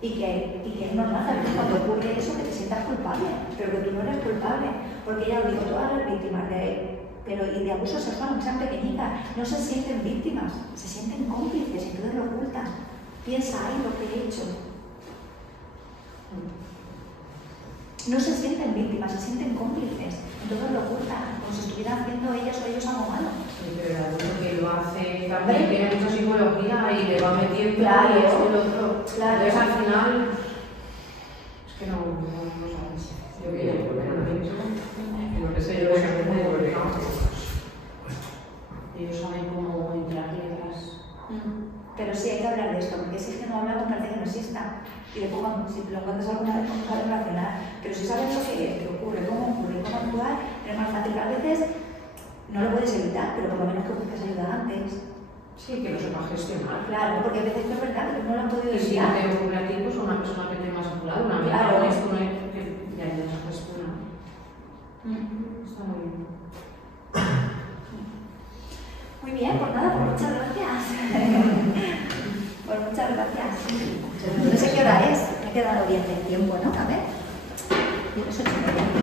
y que es normal también cuando ocurre eso que te sientas culpable, pero que tú no eres culpable, porque ya os digo, todas las víctimas de abuso sexual, aunque sean pequeñitas, no se sienten víctimas, se sienten cómplices y entonces lo ocultan. Piensa, ay, lo que he hecho. No se sienten víctimas, se sienten cómplices, entonces lo ocultan, como si estuvieran haciendo ellas o ellos algo malo. Sí, pero el adulto que lo hace también tiene mucha psicología y le va metiendo claro, y esto y lo otro. Claro. Entonces al final es que no sabes. Yo creo que Lo que sé, yo es muy complicado. Ellos saben cómo interactuar. Pero sí hay que hablar de esto, porque si es que no hablamos parece que no exista. Y después si lo encuentras alguna vez, no sabes relacionar. Pero si sabes lo que ocurre, cómo actuar, es más fácil que a veces no lo puedes evitar, pero por lo menos que busques ayuda antes. Sí, que lo sepa gestionar. Claro, porque a veces es verdad que no lo han podido Y si evitar. te ocurre a ti, pues una persona que tengas a tu lado, una amiga, Claro. esto no es que ya tienes que gestionar. Está muy bien. Muy bien, pues nada, pues muchas gracias. Pues muchas gracias. No sé qué hora es, me he quedado bien de tiempo, ¿no? A ver, 8:30.